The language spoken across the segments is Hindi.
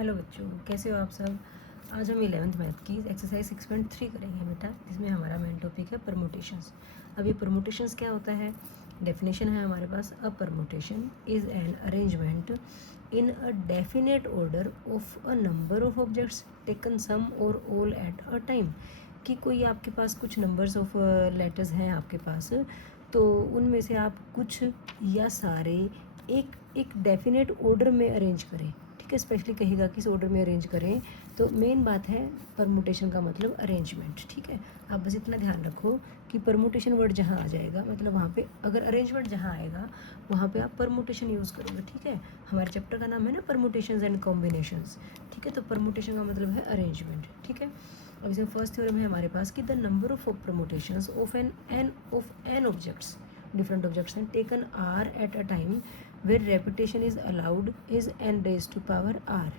हेलो बच्चों, कैसे हो आप सब। आज हम 11th मैथ की एक्सरसाइज 6.3 करेंगे बेटा, जिसमें हमारा मेन टॉपिक है परमुटेशंस। अब ये परमुटेशंस क्या होता है, डेफिनेशन है हमारे पास। A permutation is an arrangement in a definite order of a number of objects taken some or all eight a time. कि कोई आपके पास कुछ नंबर्स ऑफ लेटर्स हैं आपके पास, तो उनमें से आप कुछ या सारे एक एक डेफिनेट ऑर्डर में अरेंज करें। ठीक है, स्पेशली कहेगा किस ऑर्डर में अरेंज करें, तो मेन बात है परमुटेशन का मतलब अरेंजमेंट। ठीक है, आप बस इतना ध्यान रखो कि परमुटेशन वर्ड जहाँ आ जाएगा, मतलब वहाँ पे अगर अरेंजमेंट जहाँ आएगा वहाँ पे आप परमुटेशन यूज़ करोगे। ठीक है, हमारे चैप्टर का नाम है ना परमुटेशंस एंड कॉम्बिनेशंस। ठीक है, तो परमुटेशन का मतलब है अरेंजमेंट। ठीक है, अब इसमें फर्स्ट थ्योरम है हमारे पास कि the number of permutations of n objects, different objects हैं, taken r at a time where repetition is allowed is n raise to power r.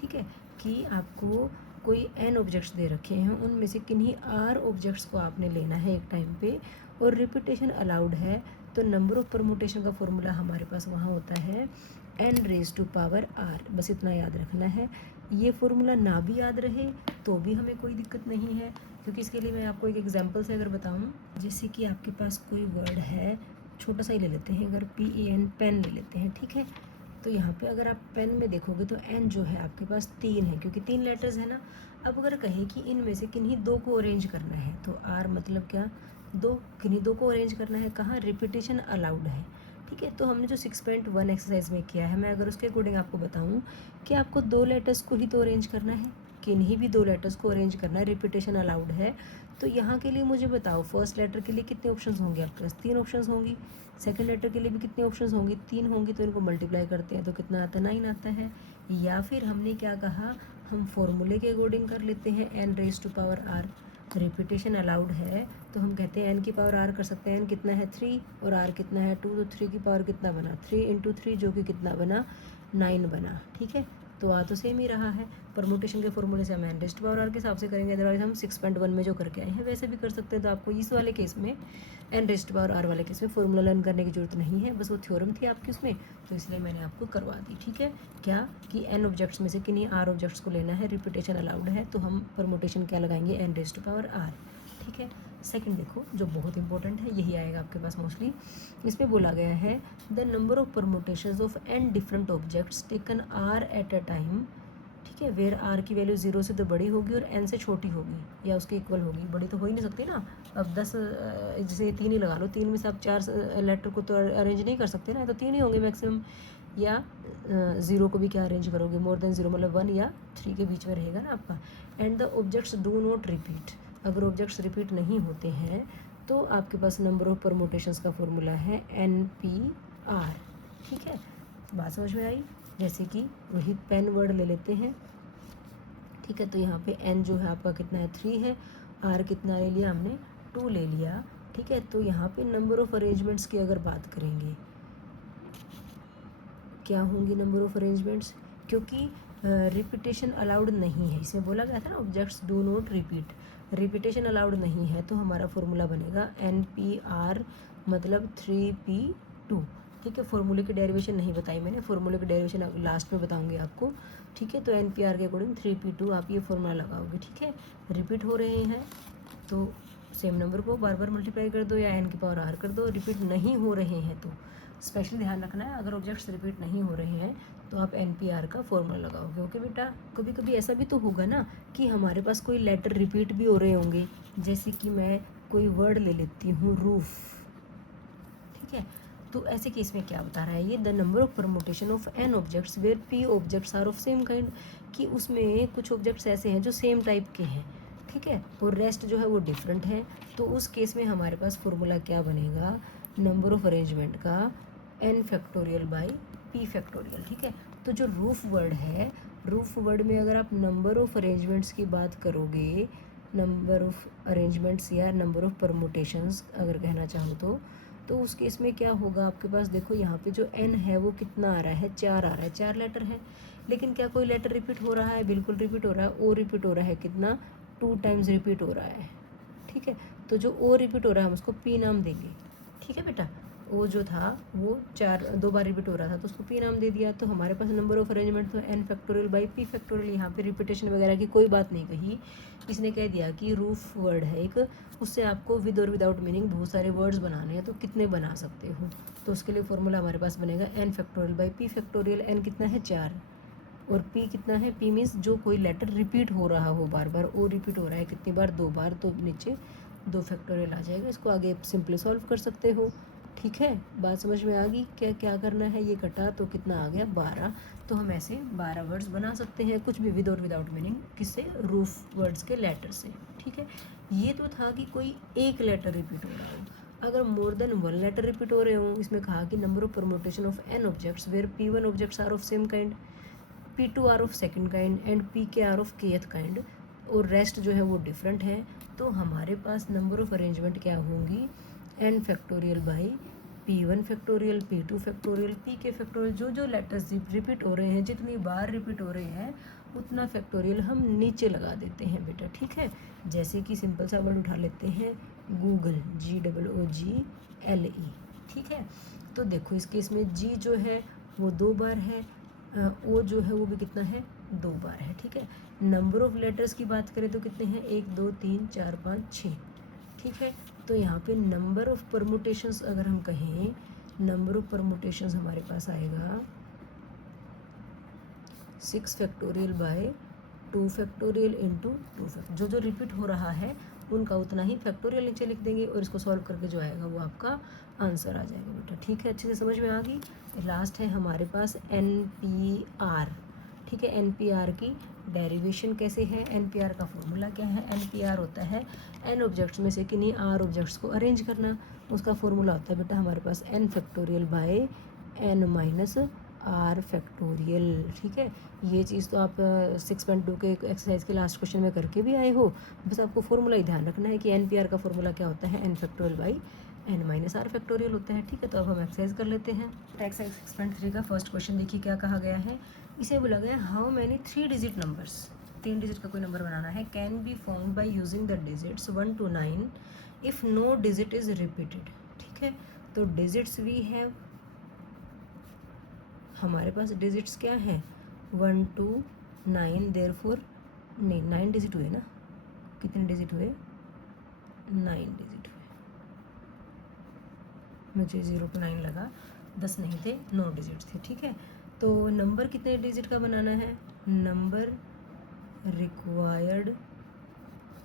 ठीक है, कि आपको कोई एन ऑब्जेक्ट्स दे रखे हैं, उनमें से किन्हीं आर ऑब्जेक्ट्स को आपने लेना है एक टाइम पे, और रिपीटेशन अलाउड है, तो नंबर ऑफ परमुटेशन का फॉर्मूला हमारे पास वहाँ होता है n raise to power r. बस इतना याद रखना है। ये फॉर्मूला ना भी याद रहे तो भी हमें कोई दिक्कत नहीं है, क्योंकि इसके लिए मैं आपको एक एग्जांपल से अगर बताऊँ, जैसे कि आपके पास कोई वर्ड है, छोटा सा ही ले लेते हैं, अगर PEN पेन ले लेते हैं। ठीक है, तो यहाँ पे अगर आप पेन में देखोगे तो एन जो है आपके पास 3 है, क्योंकि 3 लेटर्स है ना। अब अगर कहें कि इनमें से किन्हीं दो को अरेंज करना है, तो आर मतलब क्या, दो, किन्हीं दो को अरेंज करना है, कहाँ, रिपीटेशन अलाउड है। ठीक है, तो हमने जो 6.1 एक्सरसाइज में किया है, मैं अगर उसके अकॉर्डिंग आपको बताऊँ कि आपको दो लेटर्स को ही तो अरेंज करना है, किन्हीं भी दो लेटर्स को अरेंज करना है, रिपीटेशन अलाउड है, तो यहाँ के लिए मुझे बताओ फर्स्ट लेटर के लिए कितने ऑप्शंस होंगे आपके पास, 3 ऑप्शंस होंगी। सेकंड लेटर के लिए भी कितने ऑप्शंस होंगे, 3 होंगी, तो इनको मल्टीप्लाई करते हैं तो कितना आता है, 9 आता है। या फिर हमने क्या कहा, हम फॉर्मूले के अकॉर्डिंग कर लेते हैं, n raise to power r. Repetition allowed है तो हम कहते हैं एन की पावर आर कर सकते हैं। एन कितना है 3 और आर कितना है 2, तो 3 की पावर कितना बना, 3 इंटू 3, जो कि कितना बना, 9 बना। ठीक है, तो आ तो सेम ही रहा है। परमुटेशन के फॉर्मूले से हम n raise to power r के हिसाब से करेंगे, अदरवाइज हम 6.1 में जो करके आए हैं वैसे भी कर सकते हैं। तो आपको इस वाले केस में, n raise to power r वाले केस में फॉर्मूला लर्न करने की जरूरत नहीं है, बस वो थ्योरम थी आपकी उसमें, तो इसलिए मैंने आपको करवा दी। ठीक है, क्या कि एन ऑब्जेक्ट्स में से किन्हीं आर ऑब्जेक्ट्स को लेना है, रिपीटेशन अलाउड है, तो हम परमुटेशन क्या लगाएंगे, n raise to power r. ठीक है, सेकंड देखो जो बहुत इंपॉर्टेंट है, यही आएगा आपके पास मोस्टली। इसमें बोला गया है the number of permutations of n different objects taken r at a time. ठीक है, वेयर आर की वैल्यू 0 से तो बड़ी होगी और एन से छोटी होगी या उसके इक्वल होगी। बड़ी तो हो ही नहीं सकती ना। अब 10, जैसे 3 ही लगा लो, 3 में से आप 4 लेटर को तो अरेंज नहीं कर सकते ना, तो 3 ही होंगे मैक्सिमम। या 0 को भी क्या अरेंज करोगे, मोर देन 0 मतलब 1 या 3 के बीच में रहेगा ना आपका। And the objects do not repeat, अगर ऑब्जेक्ट्स रिपीट नहीं होते हैं तो आपके पास नंबर ऑफ परमुटेशंस का फॉर्मूला है NPR। ठीक है, बात समझ में आई। जैसे कि वही पेन वर्ड ले लेते हैं। ठीक है, तो यहाँ पे n जो है आपका कितना है, 3 है, r कितना ले लिया हमने, 2 ले लिया। ठीक है, तो यहाँ पे नंबर ऑफ अरेंजमेंट्स की अगर बात करेंगे, क्या होंगी नंबर ऑफ अरेंजमेंट्स, क्योंकि रिपीटेशन अलाउड नहीं है, इसमें बोला गया था ना objects do not repeat, repetition allowed नहीं है, तो हमारा फॉर्मूला बनेगा NPR मतलब 3P2। ठीक है, फॉर्मूले की डेरिवेशन नहीं बताई मैंने, फॉर्मूले की डेरिवेशन लास्ट में बताऊंगी आपको। ठीक है, तो NPR के अकॉर्डिंग 3P2 आप ये फॉर्मूला लगाओगे। ठीक है, रिपीट हो रहे हैं तो सेम नंबर को बार बार मल्टीप्लाई कर दो या n की पावर r कर दो। रिपीट नहीं हो रहे हैं तो स्पेशली ध्यान रखना है, अगर ऑब्जेक्ट्स रिपीट नहीं हो रहे हैं तो आप NPR का फॉर्मूला लगाओगे। ओके बेटा, कभी कभी ऐसा भी तो होगा ना कि हमारे पास कोई लेटर रिपीट भी हो रहे होंगे, जैसे कि मैं कोई वर्ड ले लेती हूँ, रूफ। ठीक है, तो ऐसे केस में क्या बता रहा है ये, the number of permutation of n objects where P objects are of same kind, कि उसमें कुछ ऑब्जेक्ट्स ऐसे हैं जो सेम टाइप के हैं। ठीक है, और रेस्ट जो है वो डिफरेंट है, तो उस केस में हमारे पास फॉर्मूला क्या बनेगा, नंबर ऑफ अरेंजमेंट का n factorial by P factorial. ठीक है, तो जो रूफ वर्ड है, रूफ वर्ड में अगर आप नंबर ऑफ अरेंजमेंट्स की बात करोगे, नंबर ऑफ अरेंजमेंट्स या नंबर ऑफ परमुटेशंस अगर कहना चाहो तो उस केस में क्या होगा आपके पास, देखो यहाँ पे जो n है वो कितना आ रहा है, 4 आ रहा है, 4 लेटर है। लेकिन क्या कोई लेटर रिपीट हो रहा है, बिल्कुल रिपीट हो रहा है। ओ रिपीट हो रहा है कितना, 2 टाइम्स रिपीट हो रहा है। ठीक है, तो जो ओ रिपीट हो रहा है हम उसको P नाम देंगे। ठीक है बेटा, ओ जो था वो 2 बार रिपीट हो रहा था तो उसको पी नाम दे दिया। तो हमारे पास नंबर ऑफ अरेंजमेंट तो n factorial by p factorial. यहाँ पे रिपीटेशन वगैरह की कोई बात नहीं कही, इसने कह दिया कि रूफ वर्ड है एक, उससे आपको विद और विदाउट मीनिंग बहुत सारे वर्ड्स बनाने हैं, तो कितने बना सकते हो। तो उसके लिए फॉर्मूला हमारे पास बनेगा n factorial by p factorial. n कितना है 4 और p कितना है, p मीन्स जो कोई लेटर रिपीट हो रहा हो बार बार, ओ रिपीट हो रहा है कितनी बार, 2 बार, तो नीचे 2 फैक्टोरियल आ जाएगा। इसको आगे सिंपली सॉल्व कर सकते हो। ठीक है, बात समझ में आ गई। क्या क्या करना है, ये कटा तो कितना आ गया 12। तो हम ऐसे 12 वर्ड्स बना सकते हैं, कुछ भी विद और विदाउट मीनिंग, किससे, रूफ वर्ड्स के लेटर से। ठीक है, ये तो था कि कोई एक लेटर रिपीट हो रहा हो। अगर मोर देन 1 लेटर रिपीट हो रहे हों, इसमें कहा कि number of permutation of n objects where p1 objects are of same kind, p2 are of second kind and pk are of kth kind, और रेस्ट जो है वो डिफरेंट है। तो हमारे पास नंबर ऑफ अरेंजमेंट क्या होंगी, n factorial by p1 factorial, p2 factorial, pk factorial. जो जो लेटर्स रिपीट हो रहे हैं, जितनी बार रिपीट हो रहे हैं, उतना फैक्टोरियल हम नीचे लगा देते हैं बेटा। ठीक है, जैसे कि सिंपल सा वर्ड उठा लेते हैं गूगल, GOOGLE। ठीक है, तो देखो इस केस में जी जो है वो 2 बार है, ओ जो है वो भी कितना है, 2 बार है। ठीक है, नंबर ऑफ लेटर्स की बात करें तो कितने हैं, 1 2 3 4 5 6। ठीक है, तो यहाँ पे नंबर ऑफ परमुटेशंस अगर हम कहें, नंबर ऑफ परमुटेशंस हमारे पास आएगा 6 factorial by 2 factorial into 2 factorial. जो जो रिपीट हो रहा है उनका उतना ही फैक्टोरियल नीचे लिख देंगे और इसको सॉल्व करके जो आएगा वो आपका आंसर आ जाएगा बेटा। ठीक है, अच्छे से समझ में आ गई। लास्ट है हमारे पास NPR। ठीक है, NPR की डेरिवेशन कैसे है, NPR का फॉर्मूला क्या है। NPR होता है n ऑब्जेक्ट्स में से किन्हीं r ऑब्जेक्ट्स को अरेंज करना। उसका फॉर्मूला होता है बेटा हमारे पास n factorial by n minus r factorial. ठीक है, ये चीज़ तो आप 6.2 के एक्सरसाइज के लास्ट क्वेश्चन में करके भी आए हो। बस आपको फॉर्मूला ही ध्यान रखना है कि NPR का फॉर्मूला क्या होता है, n factorial by n minus r factorial होता है। ठीक है, तो अब हम एक्सरसाइज कर लेते हैं। एक्सरसाइज 6.3 का फर्स्ट क्वेश्चन देखिए क्या कहा गया है। इसे बोला गया how many 3 digit numbers, 3 digit का कोई नंबर बनाना है, can be found by using the digits 1 to 9 if no digit is repeated. ठीक है, तो डिजिट्स वी हैव, हमारे पास डिजिट्स क्या है 1 to 9, देयरफॉर नहीं 9 डिजिट हुए ना, कितने डिजिट हुए, 9 डिजिट हुए, मुझे 0 to 9 लगा, 10 नहीं थे, 9 डिजिट थे। ठीक है, तो नंबर कितने डिजिट का बनाना है, number required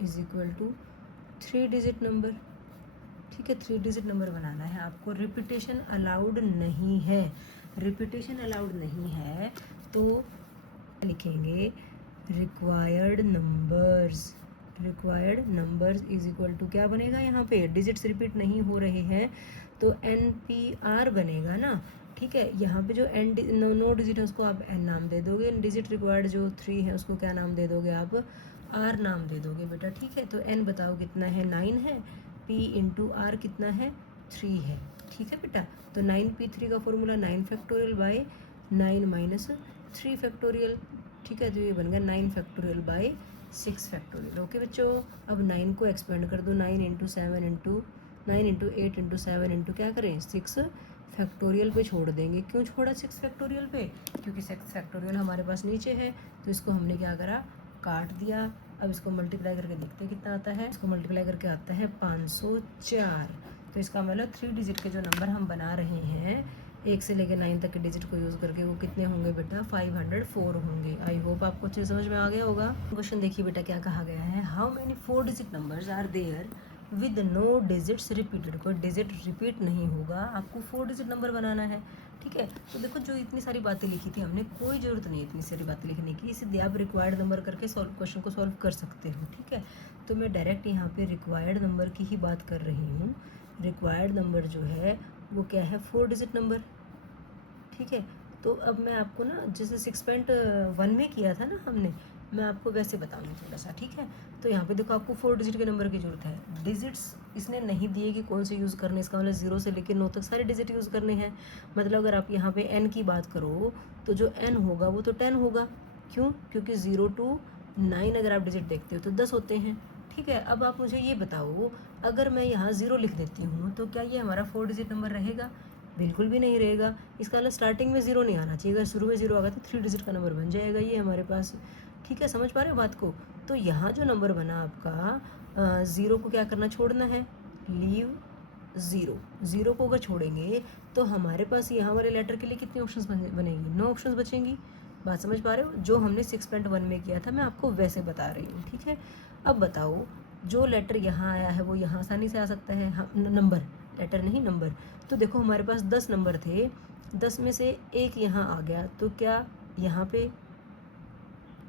is equal to 3 digit number. ठीक है, 3 डिजिट नंबर बनाना है आपको। रिपीटेशन अलाउड नहीं है, रिपीटेशन अलाउड नहीं है, तो लिखेंगे required numbers, required numbers is equal to क्या बनेगा, यहाँ पे डिजिट्स रिपीट नहीं हो रहे हैं तो NPR बनेगा ना। ठीक है, यहाँ पे जो नो डिजिट है उसको आप n नाम दे दोगे, डिजिट रिक्वायर्ड जो 3 है उसको क्या नाम दे दोगे आप, r नाम दे दोगे बेटा। ठीक है, तो n बताओ कितना है, 9 है, p इंटू r कितना है, 3 है। ठीक है बेटा, तो 9p3 का formula 9 factorial by 9 minus 3 factorial. ठीक है, तो ये बन गया 9 फैक्टोरियल बाय 6 फैक्टोरियल। ओके बच्चों, अब 9 को एक्सपेंड कर दो, 9 into 7 into 9 into 8 into 7 into क्या करें 6 फैक्टोरियल पे छोड़ देंगे। क्यों छोड़ा 6 फैक्टोरियल पे, क्योंकि 6 फैक्टोरियल हमारे पास नीचे है, तो इसको हमने क्या करा, काट दिया। अब इसको मल्टीप्लाई करके देखते हैं कितना आता है, इसको मल्टीप्लाई करके आता है 504। तो इसका मतलब 3 डिजिट के जो नंबर हम बना रहे हैं 1 से लेकर 9 तक के डिजिट को यूज़ करके, वो कितने होंगे बेटा, 504 होंगे। आई होप आपको अच्छे समझ में आ गया होगा। क्वेश्चन देखिए बेटा क्या कहा गया है, how many 4 digit numbers are there with no digits repeated. कोई डिजिट रिपीट नहीं होगा, आपको 4 डिजिट नंबर बनाना है। ठीक है, तो देखो जो इतनी सारी बातें लिखी थी हमने, कोई ज़रूरत नहीं इतनी सारी बातें लिखने की, इसे आप रिक्वायर्ड नंबर करके क्वेश्चन को सॉल्व कर सकते हो। ठीक है, तो मैं डायरेक्ट यहाँ पे रिक्वायर्ड नंबर की ही बात कर रही हूँ। रिक्वायर्ड नंबर जो है वो क्या है, 4 डिजिट नंबर। ठीक है, तो अब मैं आपको ना जैसे 6.1 में किया था ना हमने, मैं आपको वैसे बताऊँगी थोड़ा सा। ठीक है, तो यहाँ पे देखो आपको 4 डिजिट के नंबर की ज़रूरत है। डिजिट्स इसने नहीं दिए कि कौन से यूज़ करने, इसका मतलब 0 से लेकर 9 तक सारे डिजिट यूज़ करने हैं। मतलब अगर आप यहाँ पे n की बात करो तो जो n होगा वो तो 10 होगा। क्यों, क्योंकि 0 to 9 अगर आप डिजिट देखते हो तो 10 होते हैं। ठीक है, अब आप मुझे ये बताओ अगर मैं यहाँ 0 लिख देती हूँ तो क्या ये हमारा 4 डिजिट नंबर रहेगा? बिल्कुल भी नहीं रहेगा। इसका मतलब स्टार्टिंग में 0 नहीं आना चाहिए। अगर शुरू में 0 आ गया तो 3 डिजिट का नंबर बन जाएगा ये हमारे पास। ठीक है, समझ पा रहे हो बात को? तो यहाँ जो नंबर बना आपका 0 को क्या करना, छोड़ना है, लीव 0। 0 को अगर छोड़ेंगे तो हमारे पास यहाँ वाले लेटर के लिए कितने ऑप्शंस बनेंगी? 9 ऑप्शंस बचेंगी। बात समझ पा रहे हो? जो हमने 6.1 में किया था मैं आपको वैसे बता रही हूँ। ठीक है, अब बताओ जो लेटर यहाँ आया है वो यहाँ आसानी से आ सकता है, नंबर, लेटर नहीं नंबर। तो देखो हमारे पास 10 नंबर थे, 10 में से एक यहाँ आ गया तो क्या यहाँ पे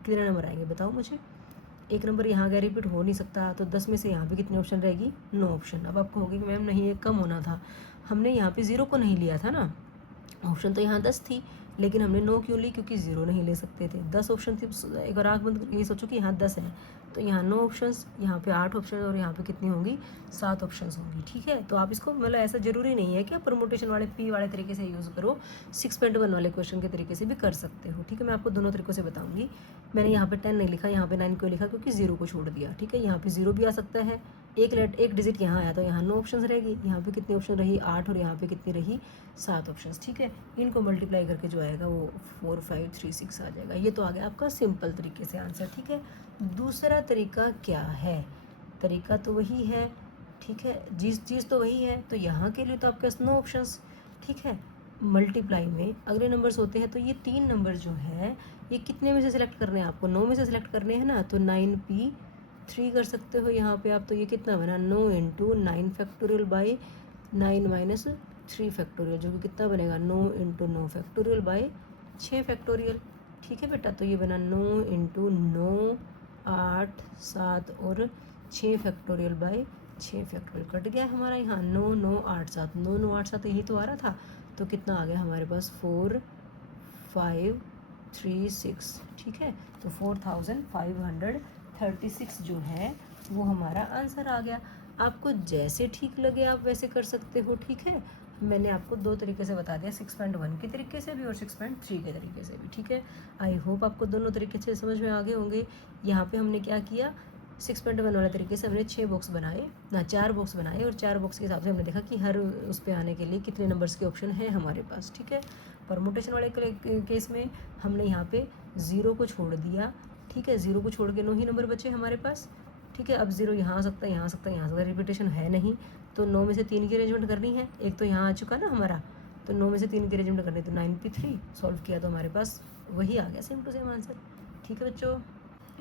कितने नंबर आएंगे बताओ मुझे? एक नंबर यहाँ गया, रिपीट हो नहीं सकता, तो 10 में से यहाँ पे कितनी ऑप्शन रहेगी? 9 ऑप्शन। अब आपको होगी कि मैम नहीं ये कम होना था, हमने यहाँ पे 0 को नहीं लिया था ना, ऑप्शन तो यहाँ 10 थी, लेकिन हमने 9 क्यों ली? क्योंकि 0 नहीं ले सकते थे, 10 ऑप्शन थी। एक बार आँख बंद ये सोचो कि यहाँ 10 है तो यहाँ 9 ऑप्शंस, यहाँ पे 8 ऑप्शन और यहाँ पे कितनी होंगी? 7 ऑप्शंस होंगी। ठीक है, तो आप इसको मतलब ऐसा ज़रूरी नहीं है कि आप परमुटेशन वाले पी वाले तरीके से यूज़ करो, 6.1 वाले क्वेश्चन के तरीके से भी कर सकते हो। ठीक है, मैं आपको दोनों तरीक़ों से बताऊँगी। मैंने यहाँ पे 10 नहीं लिखा, यहाँ पे 9 क्यों लिखा? क्योंकि 0 को छोड़ दिया। ठीक है, यहाँ पे 0 भी आ सकता है, एक डिजिट यहाँ आया तो यहाँ 9 ऑप्शन रहेगी, यहाँ पे कितनी ऑप्शन रही? 8, और यहाँ पे कितनी रही? 7 ऑप्शंस। ठीक है, इनको मल्टीप्लाई करके जो आएगा वो 4, 5, 3, 6 आ जाएगा। ये तो आ गया आपका सिंपल तरीके से आंसर। ठीक है, दूसरा तरीका क्या है? तरीका तो वही है, ठीक है, जिस चीज़ तो वही है। तो यहाँ के लिए तो आपके पास 9 ऑप्शंस। ठीक है, मल्टीप्लाई में अगले नंबर्स होते हैं, तो ये 3 नंबर जो है ये कितने में से सिलेक्ट करने हैं आपको? 9 में से सिलेक्ट करने हैं ना, तो 9p3 कर सकते हो यहाँ पे आप। तो ये कितना बना? 9 into 9 factorial by 9 minus 3 factorial, जो कि कितना बनेगा? 9 इंटू 9 फैक्टोरियल बाई 6 फैक्टोरियल। ठीक है बेटा, तो ये बना 9 इंटू 9, 8, 7 और 6 फैक्टोरियल बाई 6 फैक्टोरियल। कट गया हमारा यहाँ 9, 9, 8, 7, 9, 9, 8, 7 यही तो आ रहा था। तो कितना आ गया हमारे पास? 4, 5, 3, 6। ठीक है, तो 4536 जो है वो हमारा आंसर आ गया। आपको जैसे ठीक लगे आप वैसे कर सकते हो। ठीक है, मैंने आपको 2 तरीके से बता दिया, 6.1 के तरीके से भी और 6.3 के तरीके से भी। ठीक है, आई होप आपको दोनों तरीके से समझ में आ गए होंगे। यहाँ पे हमने क्या किया, 6.1 वाले तरीके से हमने 6 बॉक्स बनाए ना, 4 बॉक्स बनाए, और 4 बॉक्स के हिसाब से हमने देखा कि हर उस पर आने के लिए कितने नंबर्स के ऑप्शन हैं हमारे पास। ठीक है, परमुटेशन वाले केस में हमने यहाँ पे 0 को छोड़ दिया। ठीक है, 0 को छोड़ के 9 ही नंबर बचे हमारे पास। ठीक है, अब 0 यहाँ आ सकता है, यहाँ आ सकता है, यहाँ आ सकता है, रिपीटेशन है नहीं, तो 9 में से 3 की अरेंजमेंट करनी है। एक तो यहाँ आ चुका ना हमारा, तो 9 में से 3 की अरेंजमेंट करनी है, तो 9p3 सॉल्व किया तो हमारे पास वही आ गया, सेम टू सेम आंसर। ठीक है बच्चों,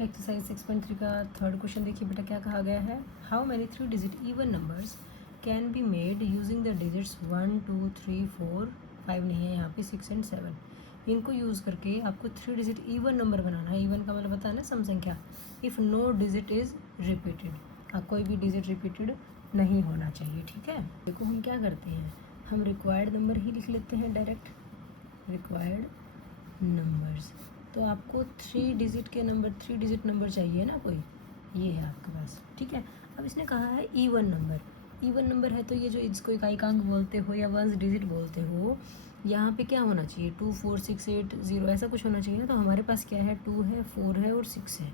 एक्सरसाइज 6.3 का थर्ड क्वेश्चन देखिए बेटा, क्या कहा गया है? How many 3 digit even numbers can be made using the digits 1, 2, 3, 4, 5 नहीं है यहाँ पे, 6 एंड 7। इनको यूज़ करके आपको 3 डिजिट इवन नंबर बनाना है। इवन का मतलब पता है ना, सम संख्या। If no digit is repeated, कोई भी डिजिट रिपीटेड नहीं होना चाहिए। ठीक है, देखो हम क्या करते हैं, हम रिक्वायर्ड नंबर ही लिख लेते हैं डायरेक्ट, रिक्वायर्ड नंबर्स। तो आपको 3 डिजिट नंबर चाहिए ना कोई, ये है आपके पास। ठीक है, अब इसने कहा है इवन नंबर। इवन नंबर है तो ये जो इसको इकाइकांक बोलते हो या 1 डिजिट बोलते हो, यहाँ पे क्या होना चाहिए? 2, 4, 6, 8, 0 ऐसा कुछ होना चाहिए ना। तो हमारे पास क्या है? 2 है, 4 है और 6 है।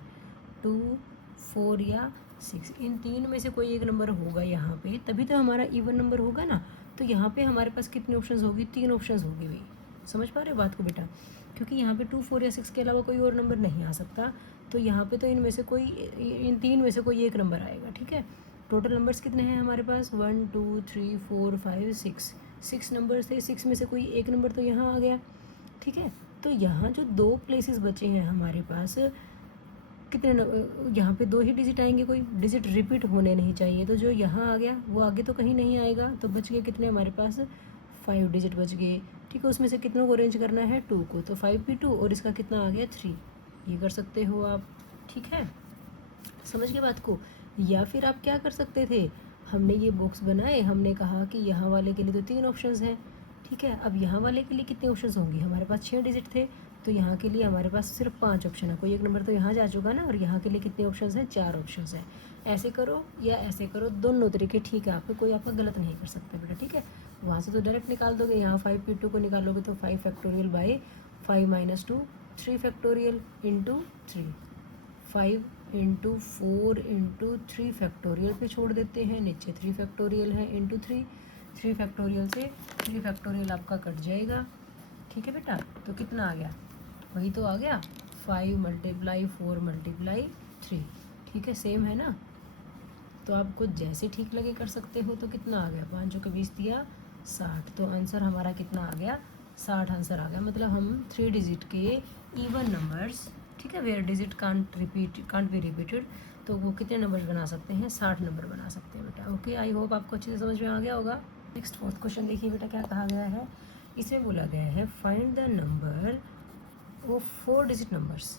2, 4 या 6, इन 3 में से कोई एक नंबर होगा यहाँ पे, तभी तो हमारा इवन नंबर होगा ना। तो यहाँ पे हमारे पास कितनी ऑप्शंस होगी? 3 ऑप्शंस होगी भाई। समझ पा रहे हो बात को बेटा? क्योंकि यहाँ पे 2, 4 या 6 के अलावा कोई और नंबर नहीं आ सकता, तो यहाँ पे तो इन 3 में से कोई एक नंबर आएगा। ठीक है, टोटल नंबर्स कितने हैं हमारे पास? 1, 2, 3, 4, 5, 6 नंबर्स थे। 6 में से कोई एक नंबर तो यहाँ आ गया। ठीक है, तो यहाँ जो 2 प्लेसेस बचे हैं हमारे पास, कितने यहाँ पे 2 ही डिजिट आएंगे, कोई डिजिट रिपीट होने नहीं चाहिए। तो जो यहाँ आ गया वो आगे तो कहीं नहीं आएगा, तो बच गए कितने हमारे पास? 5 डिजिट बच गए। ठीक है, उसमें से कितनों को अरेंज करना है? 2 को, तो 5p2 और इसका कितना आ गया? 3। ये कर सकते हो आप। ठीक है, समझ गए बात को? या फिर आप क्या कर सकते थे, हमने ये बॉक्स बनाए, हमने कहा कि यहाँ वाले के लिए तो 3 ऑप्शंस हैं। ठीक है, अब यहाँ वाले के लिए कितने ऑप्शंस होंगे? हमारे पास 6 डिजिट थे, तो यहाँ के लिए हमारे पास सिर्फ 5 ऑप्शन है। कोई एक नंबर तो यहाँ जा चुका ना, और यहाँ के लिए कितने ऑप्शंस हैं? 4 ऑप्शंस हैं। ऐसे करो या ऐसे करो, दोनों तरीके ठीक है, आपको कोई आपका गलत नहीं कर सकते बेटा। ठीक है, वहाँ से तो डायरेक्ट निकाल दोगे, यहाँ 5p2 को निकालोगे तो 5 factorial by 5 minus 2, 3 factorial into 3, 5 into 4 into 3 factorial पे छोड़ देते हैं, नीचे 3 फैक्टोरियल है इंटू 3, 3 फैक्टोरियल से 3 फैक्टोरियल आपका कट जाएगा। ठीक है बेटा, तो कितना आ गया, वही तो आ गया 5 मल्टीप्लाई 4 मल्टीप्लाई 3। ठीक है, सेम है ना। तो आपको जैसे ठीक लगे कर सकते हो। तो कितना आ गया, 5 के 20 दिया 60, तो आंसर हमारा कितना आ गया, 60 आंसर आ गया। मतलब हम 3 डिजिट के इवन नंबर्स, ठीक है, where digit can't be repeated, तो वो कितने नंबर्स बना सकते हैं, 60 नंबर बना सकते हैं बेटा। ओके, आई होप आपको अच्छे से समझ में आ गया होगा। नेक्स्ट 4th क्वेश्चन देखिए बेटा, क्या कहा गया है। इसमें बोला गया है फाइंड द नंबर वो 4 डिजिट नंबर्स,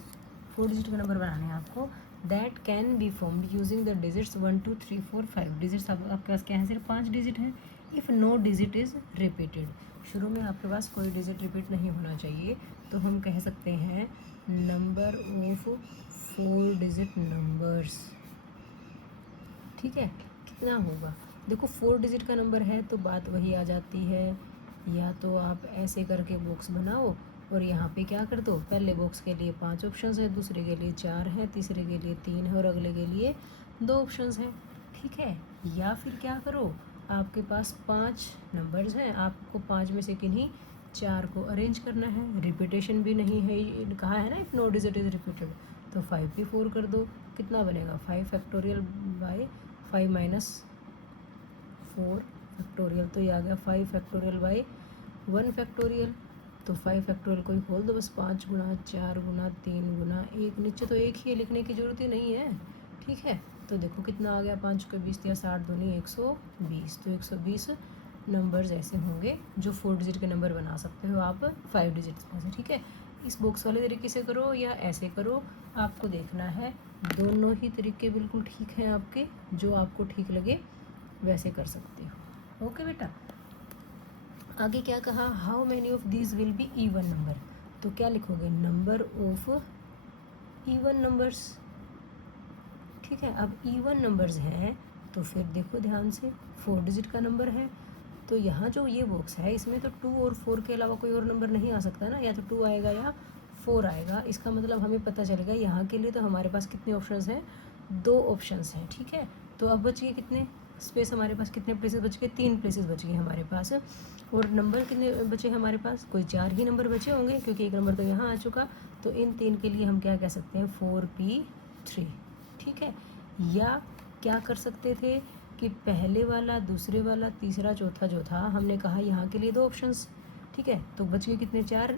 4 डिजिट का नंबर बनाने हैं आपको, that can be formed using the digits 1 2 3 4 5। Digits आपके पास क्या है, सिर्फ 5 डिजिट है। If no digit is repeated, शुरू में आपके पास कोई डिजिट रिपीट नहीं होना चाहिए, तो हम कह सकते हैं नंबर ऑफ 4 डिजिट नंबर्स। ठीक है, कितना होगा, देखो 4 डिजिट का नंबर है तो बात वही आ जाती है, या तो आप ऐसे करके बॉक्स बनाओ और यहाँ पे क्या कर दो, पहले बॉक्स के लिए 5 ऑप्शंस है, दूसरे के लिए 4 है, तीसरे के लिए 3 है और अगले के लिए 2 ऑप्शंस है। ठीक है, या फिर क्या करो, आपके पास 5 नंबर्स हैं, आपको 5 में से किन्हीं 4 को अरेंज करना है, रिपीटेशन भी नहीं है, कहा है ना if no digit is repeated, तो 5 भी 4 कर दो, कितना बनेगा 5 फैक्टोरियल बाई 5 माइनस 4 फैक्टोरियल, तो ये आ गया 5 फैक्टोरियल बाई 1 फैक्टोरियल। तो 5 फैक्टोरियल को ही खोल दो बस, 5 गुना 4 गुना 3 गुना 1, नीचे तो एक ही है, लिखने की ज़रूरत ही नहीं है। ठीक है, तो देखो कितना आ गया, 5 के 20 या 60 दूनी 120, तो 120 नंबर्स ऐसे होंगे जो 4 डिजिट के नंबर बना सकते हो आप 5 डिजिट्स में से। ठीक है, इस बॉक्स वाले तरीके से करो या ऐसे करो, आपको देखना है, दोनों ही तरीके बिल्कुल ठीक हैं आपके, जो आपको ठीक लगे वैसे कर सकते हो। ओके बेटा, आगे क्या कहा, how many of these will be even number, तो क्या लिखोगे, नंबर ऑफ इवन नंबर्स। ठीक है, अब इवन नंबर्स हैं तो फिर देखो ध्यान से, 4 डिजिट का नंबर है, तो यहाँ जो ये बॉक्स है इसमें तो 2 और 4 के अलावा कोई और नंबर नहीं आ सकता ना, या तो 2 आएगा या 4 आएगा। इसका मतलब हमें पता चलेगा यहाँ के लिए तो हमारे पास कितने ऑप्शंस हैं, 2 ऑप्शंस हैं। ठीक है, तो अब बच गए कितने स्पेस, हमारे पास कितने प्लेसेस बच गए, 3 प्लेसेस बच गए हमारे पास। और नंबर कितने बचे हमारे पास, कोई 4 ही नंबर बचे होंगे क्योंकि एक नंबर तो यहाँ आ चुका, तो इन 3 के लिए हम क्या कह सकते हैं, 4p3। ठीक है, या क्या कर सकते थे कि पहले वाला, दूसरे वाला, तीसरा, चौथा जो था, हमने कहा यहाँ के लिए 2 ऑप्शंस। ठीक है, तो बच गए कितने, 4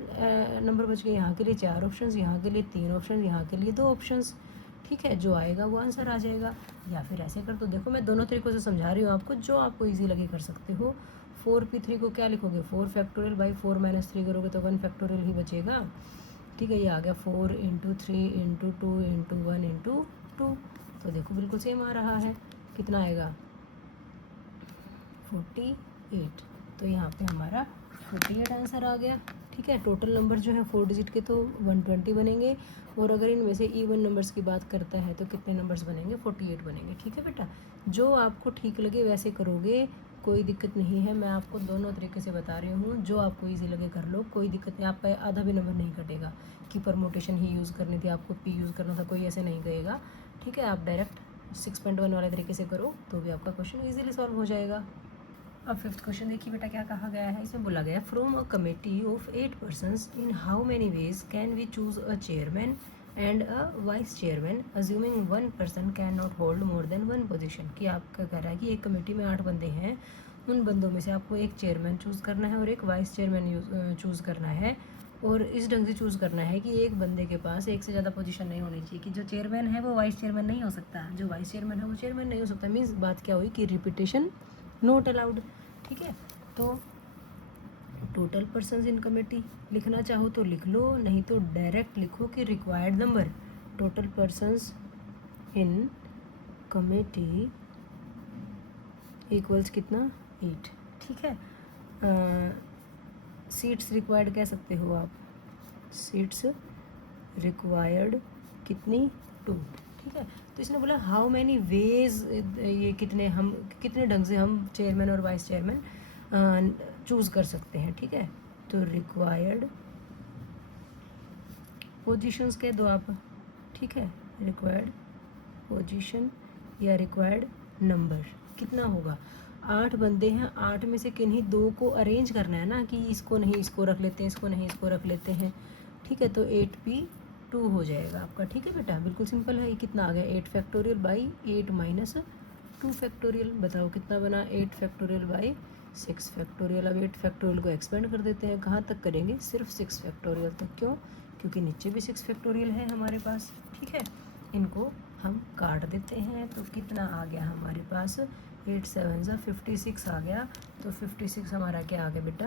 नंबर बच गए, यहाँ के लिए 4 ऑप्शंस, यहाँ के लिए 3 ऑप्शन, यहाँ के लिए 2 ऑप्शंस। ठीक है, जो आएगा वो आंसर आ जाएगा। या फिर ऐसे कर, तो देखो मैं दोनों तरीक़ों से समझा रही हूँ आपको, जो आपको ईजी लगे कर सकते हो। 4p3 को क्या लिखोगे, 4 फैक्टोरियल बाई 4 माइनस 3 करोगे तो 1 फैक्टोरियल ही बचेगा। ठीक है, ये आ गया 4 इंटू 3 इंटू 2 इंटू 1 इंटू 2, तो देखो बिल्कुल सेम आ रहा है, कितना आएगा 48, तो यहाँ पे हमारा 48 आंसर आ गया। ठीक है, टोटल नंबर जो है 4 डिजिट के तो 120 बनेंगे, और अगर इनमें से इवन नंबर्स की बात करता है तो कितने नंबर्स बनेंगे, 48 बनेंगे। ठीक है बेटा, जो आपको ठीक लगे वैसे करोगे, कोई दिक्कत नहीं है। मैं आपको दोनों तरीके से बता रही हूँ, जो आपको ईजी लगे कर लो, कोई दिक्कत नहीं, आपका आधा भी नंबर नहीं कटेगा कि परमोटेशन ही यूज़ करनी थी, आपको पी यूज़ करना था, कोई ऐसे नहीं कहेगा। ठीक है, आप डायरेक्ट 6.1 वाले तरीके से करो तो भी आपका क्वेश्चन ईजिली सॉल्व हो जाएगा। अब 5th क्वेश्चन देखिए बेटा, क्या कहा गया है। इसमें बोला गया, from a committee of 8 persons in how many ways can we choose a chairman and a vice chairman assuming 1 person can not hold more than 1 position. कि आपका कह रहा है कि एक कमेटी में 8 बंदे हैं, उन बंदों में से आपको एक चेयरमैन चूज़ करना है और एक वाइस चेयरमैन चूज़ करना है, और इस ढंग से चूज़ करना है कि एक बंदे के पास एक से ज़्यादा पोजीशन नहीं होनी चाहिए, कि जो चेयरमैन है वो वाइस चेयरमैन नहीं हो सकता, जो वाइस चेयरमैन है वो चेयरमैन नहीं हो सकता। मीन्स बात क्या हुई कि रिपीटेशन नॉट अलाउड। ठीक है, तो टोटल पर्सन्स इन कमेटी लिखना चाहो तो लिख लो, नहीं तो डायरेक्ट लिखो कि रिक्वायर्ड नंबर, टोटल पर्सन्स इन कमेटी इक्वल्स कितना, 8। ठीक है, सीट्स रिक्वायर्ड कह सकते हो आप, सीट्स रिक्वायर्ड कितनी, 2। ठीक है, तो इसने बोला हाउ मैनी वेज, ये कितने ढंग से हम चेयरमैन और वाइस चेयरमैन चूज़ कर सकते हैं। ठीक है, तो रिक्वायर्ड पोजीशंस कह दो आप। ठीक है, रिक्वायर्ड पोजीशन या रिक्वायर्ड नंबर कितना होगा। 8 बंदे हैं, 8 में से किन्हीं 2 को अरेंज करना है ना, कि इसको नहीं इसको रख लेते हैं, इसको नहीं इसको रख लेते हैं, ठीक है। तो 8p2 हो जाएगा आपका, ठीक है बेटा, बिल्कुल सिंपल है। ये कितना आ गया 8 फैक्टोरियल बाई 8 माइनस 2 फैक्टोरियल, बताओ कितना बना 8 फैक्टोरियल बाई 6 फैक्टोरियल। अब 8 फैक्टोरियल को एक्सपेंड कर देते हैं, कहाँ तक करेंगे, सिर्फ 6 फैक्टोरियल तक। क्यों, क्योंकि नीचे भी 6 फैक्टोरियल है हमारे पास, ठीक है। इनको हम काट देते हैं, तो कितना आ गया हमारे पास 8 7 ज़ा 56 आ गया। तो 56 हमारा क्या आ गया बेटा,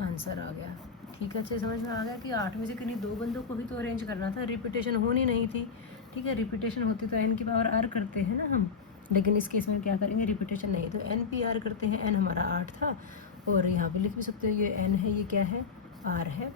आंसर आ गया, ठीक है। अच्छे समझ में आ गया कि 8 में से किन्हीं 2 बंदों को ही तो अरेंज करना था, रिपीटेशन होनी नहीं थी, ठीक है। रिपीटेशन होती तो n की पावर r करते हैं ना हम, लेकिन इस केस में क्या करेंगे, रिपीटेशन नहीं, तो NPR करते हैं। n हमारा 8 था, और यहाँ पे लिख भी सकते हो, ये n है, ये क्या है, r है,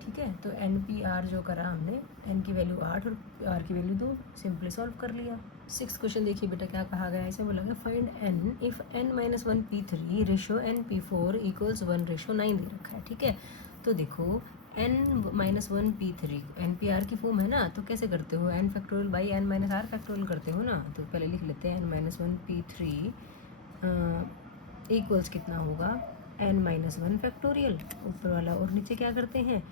ठीक है। तो NPR जो करा हमने, n की वैल्यू 8 और r की वैल्यू 2, सिंपली सॉल्व कर लिया। 6 क्वेश्चन देखिए बेटा क्या कहा गया है, इसे बोला गया find n if n-1p3 ratio n-p4 equals 1:9 दे रखा है, ठीक है। तो देखो n-1p3 NPR की फॉर्म है ना, तो कैसे करते हो, n factorial by n - r factorial करते हो ना। तो पहले लिख लेते हैं n-1p3 इक्वल्स कितना होगा n-1 फैक्टोरियल ऊपर वाला, और नीचे क्या करते हैं,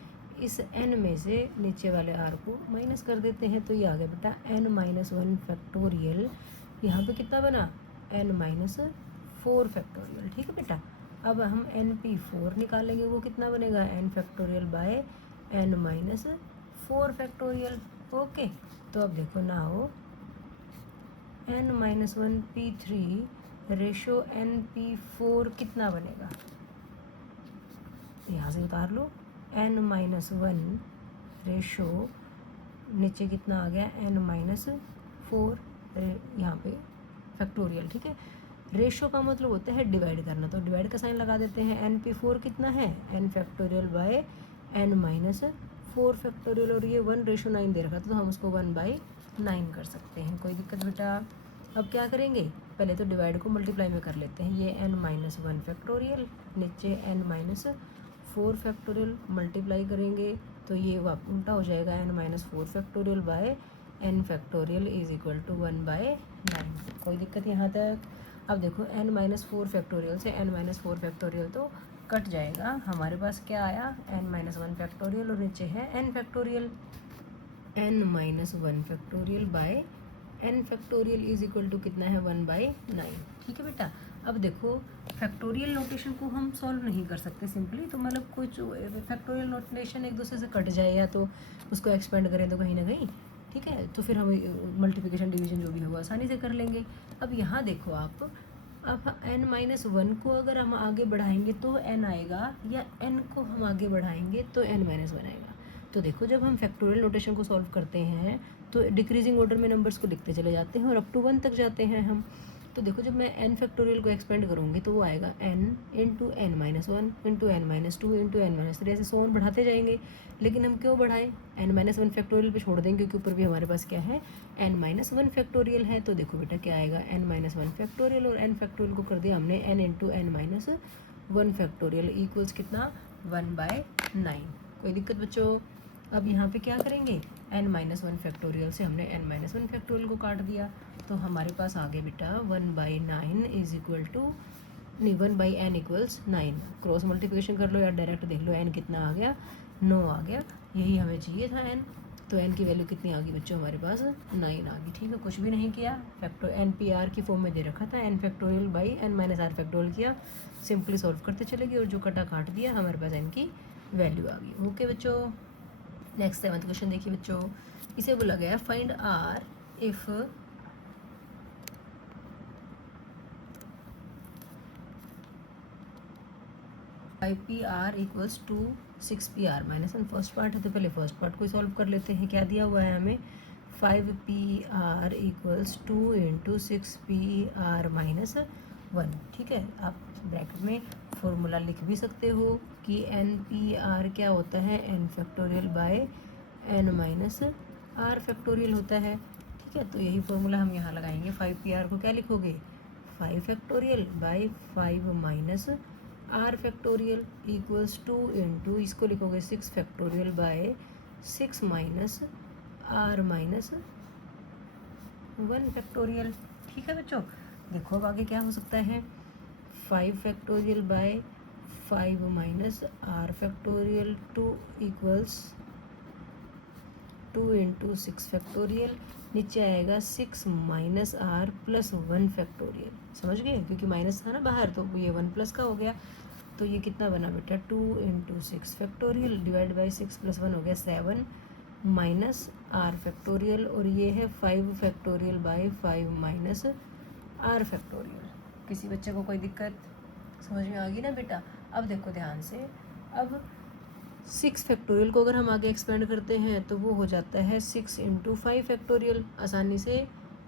इस n में से नीचे वाले r को माइनस कर देते हैं। तो ये आ गया बेटा n-1 फैक्टोरियल, यहाँ पे कितना बना n-4 फैक्टोरियल, ठीक है बेटा। अब हम NP4 निकालेंगे, वो कितना बनेगा n factorial by n-4 factorial, okay. तो अब देखो नाउ n-1p3 रेशो NP4 कितना बनेगा, यहाँ से उतार लो, n-1 रेशो नीचे कितना आ गया n-4, यहाँ पे फैक्टोरियल, ठीक है। रेशो का मतलब होता है डिवाइड करना, तो डिवाइड का साइन लगा देते हैं। NP4 कितना है n factorial by n-4 factorial, और ये 1:9 दे रखा था, तो हम उसको 1/9 कर सकते हैं, कोई दिक्कत बेटा। अब क्या करेंगे, पहले तो डिवाइड को मल्टीप्लाई में कर लेते हैं, ये n-1 फैक्टोरियल नीचे n-4 फैक्टोरियल मल्टीप्लाई करेंगे, तो ये उल्टा हो जाएगा n-4 factorial by n factorial is equal to 1/9, कोई दिक्कत यहाँ तक। अब देखो n-4 फैक्टोरियल से n-4 फैक्टोरियल तो कट जाएगा, हमारे पास क्या आया n-1 फैक्टोरियल, और नीचे है n factorial, n-1 factorial by n factorial is equal to कितना है 1/9, ठीक है बेटा। अब देखो फैक्टोरियल नोटेशन को हम सॉल्व नहीं कर सकते सिंपली, तो मतलब कुछ फैक्टोरियल नोटेशन एक दूसरे से कट जाए या तो उसको एक्सपेंड करें तो कहीं ना कहीं, ठीक है। तो फिर हम मल्टीप्लिकेशन डिवीजन जो भी होगा आसानी से कर लेंगे। अब यहाँ देखो आप, अब n-1 को अगर हम आगे बढ़ाएंगे तो n आएगा, या n को हम आगे बढ़ाएंगे तो n-1 आएगा। तो देखो जब हम फैक्टोरियल नोटेशन को सॉल्व करते हैं तो डिक्रीजिंग ऑर्डर में नंबर्स को लिखते चले जाते हैं और अप टू 1 तक जाते हैं हम। तो देखो जब मैं n फैक्टोरियल को एक्सपेंड करूँगी तो वो आएगा n into n-1 into n-2 into n-3, ऐसे सो ऑन बढ़ाते जाएंगे। लेकिन हम क्यों बढ़ाएं, n-1 फैक्टोरियल पे छोड़ देंगे क्योंकि ऊपर भी हमारे पास क्या है n-1 फैक्टोरियल है। तो देखो बेटा क्या आएगा n-1 फैक्टोरियल, और n फैक्टोरियल को कर दिया हमने n into n-1 factorial equals कितना 1/9, कोई दिक्कत बच्चों। अब यहाँ पे क्या करेंगे, n-1 फैक्टोरियल से हमने n-1 फैक्टोरियल को काट दिया, तो हमारे पास आ गया बेटा 1/9 इज इक्वल टू, नहीं 1/n इक्वल्स 9, क्रॉस मल्टीप्लिकेशन कर लो या डायरेक्ट देख लो, n कितना आ गया 9 आ गया, यही हमें चाहिए था n। तो n की वैल्यू कितनी आ गई बच्चों हमारे पास 9 आ गई, ठीक है। कुछ भी नहीं किया, फैक्टर NPR की फॉर्म में दे रखा था, n factorial by n-r factorial किया, सिंपली सॉल्व करते चले गए और जो कटा काट दिया हमारे पास n की वैल्यू आ गई। ओके बच्चों, नेक्स्ट 7th क्वेश्चन देखिए बच्चों, इसे बोला गया find r if PR equals to 6PR minus 1, first part है तो पहले फर्स्ट पार्ट को सॉल्व कर लेते हैं। क्या दिया हुआ है हमें 5PR equals 2 into 6PR minus 1, ठीक है। आप ब्रैकेट में फॉर्मूला लिख भी सकते हो कि NPR क्या होता है n factorial by n-r factorial होता है, ठीक है। तो यही फॉर्मूला हम यहाँ लगाएंगे। 5PR को क्या लिखोगे 5 factorial by 5 minus r factorial equals 2 into, इसको लिखोगे 6 factorial by 6 minus r minus 1 factorial. ठीक है बच्चों, देखो अब आगे क्या हो सकता है, 5 factorial by 5 minus r factorial 2 equals 2 into 6 factorial, नीचे आएगा 6 माइनस आर प्लस 1 फैक्टोरियल। समझ गए, क्योंकि माइनस था ना बाहर तो ये 1 प्लस का हो गया। तो ये कितना बना बेटा, 2 into 6 factorial divide by 6 plus 1 हो गया 7 माइनस आर फैक्टोरियल, और ये है 5 factorial by 5 minus r factorial. किसी बच्चे को कोई दिक्कत समझ में आ गई ना बेटा। अब देखो ध्यान से, अब 6 फैक्टोरियल को अगर हम आगे एक्सपेंड करते हैं तो वो हो जाता है 6 इंटू 5 फैक्टोरियल, आसानी से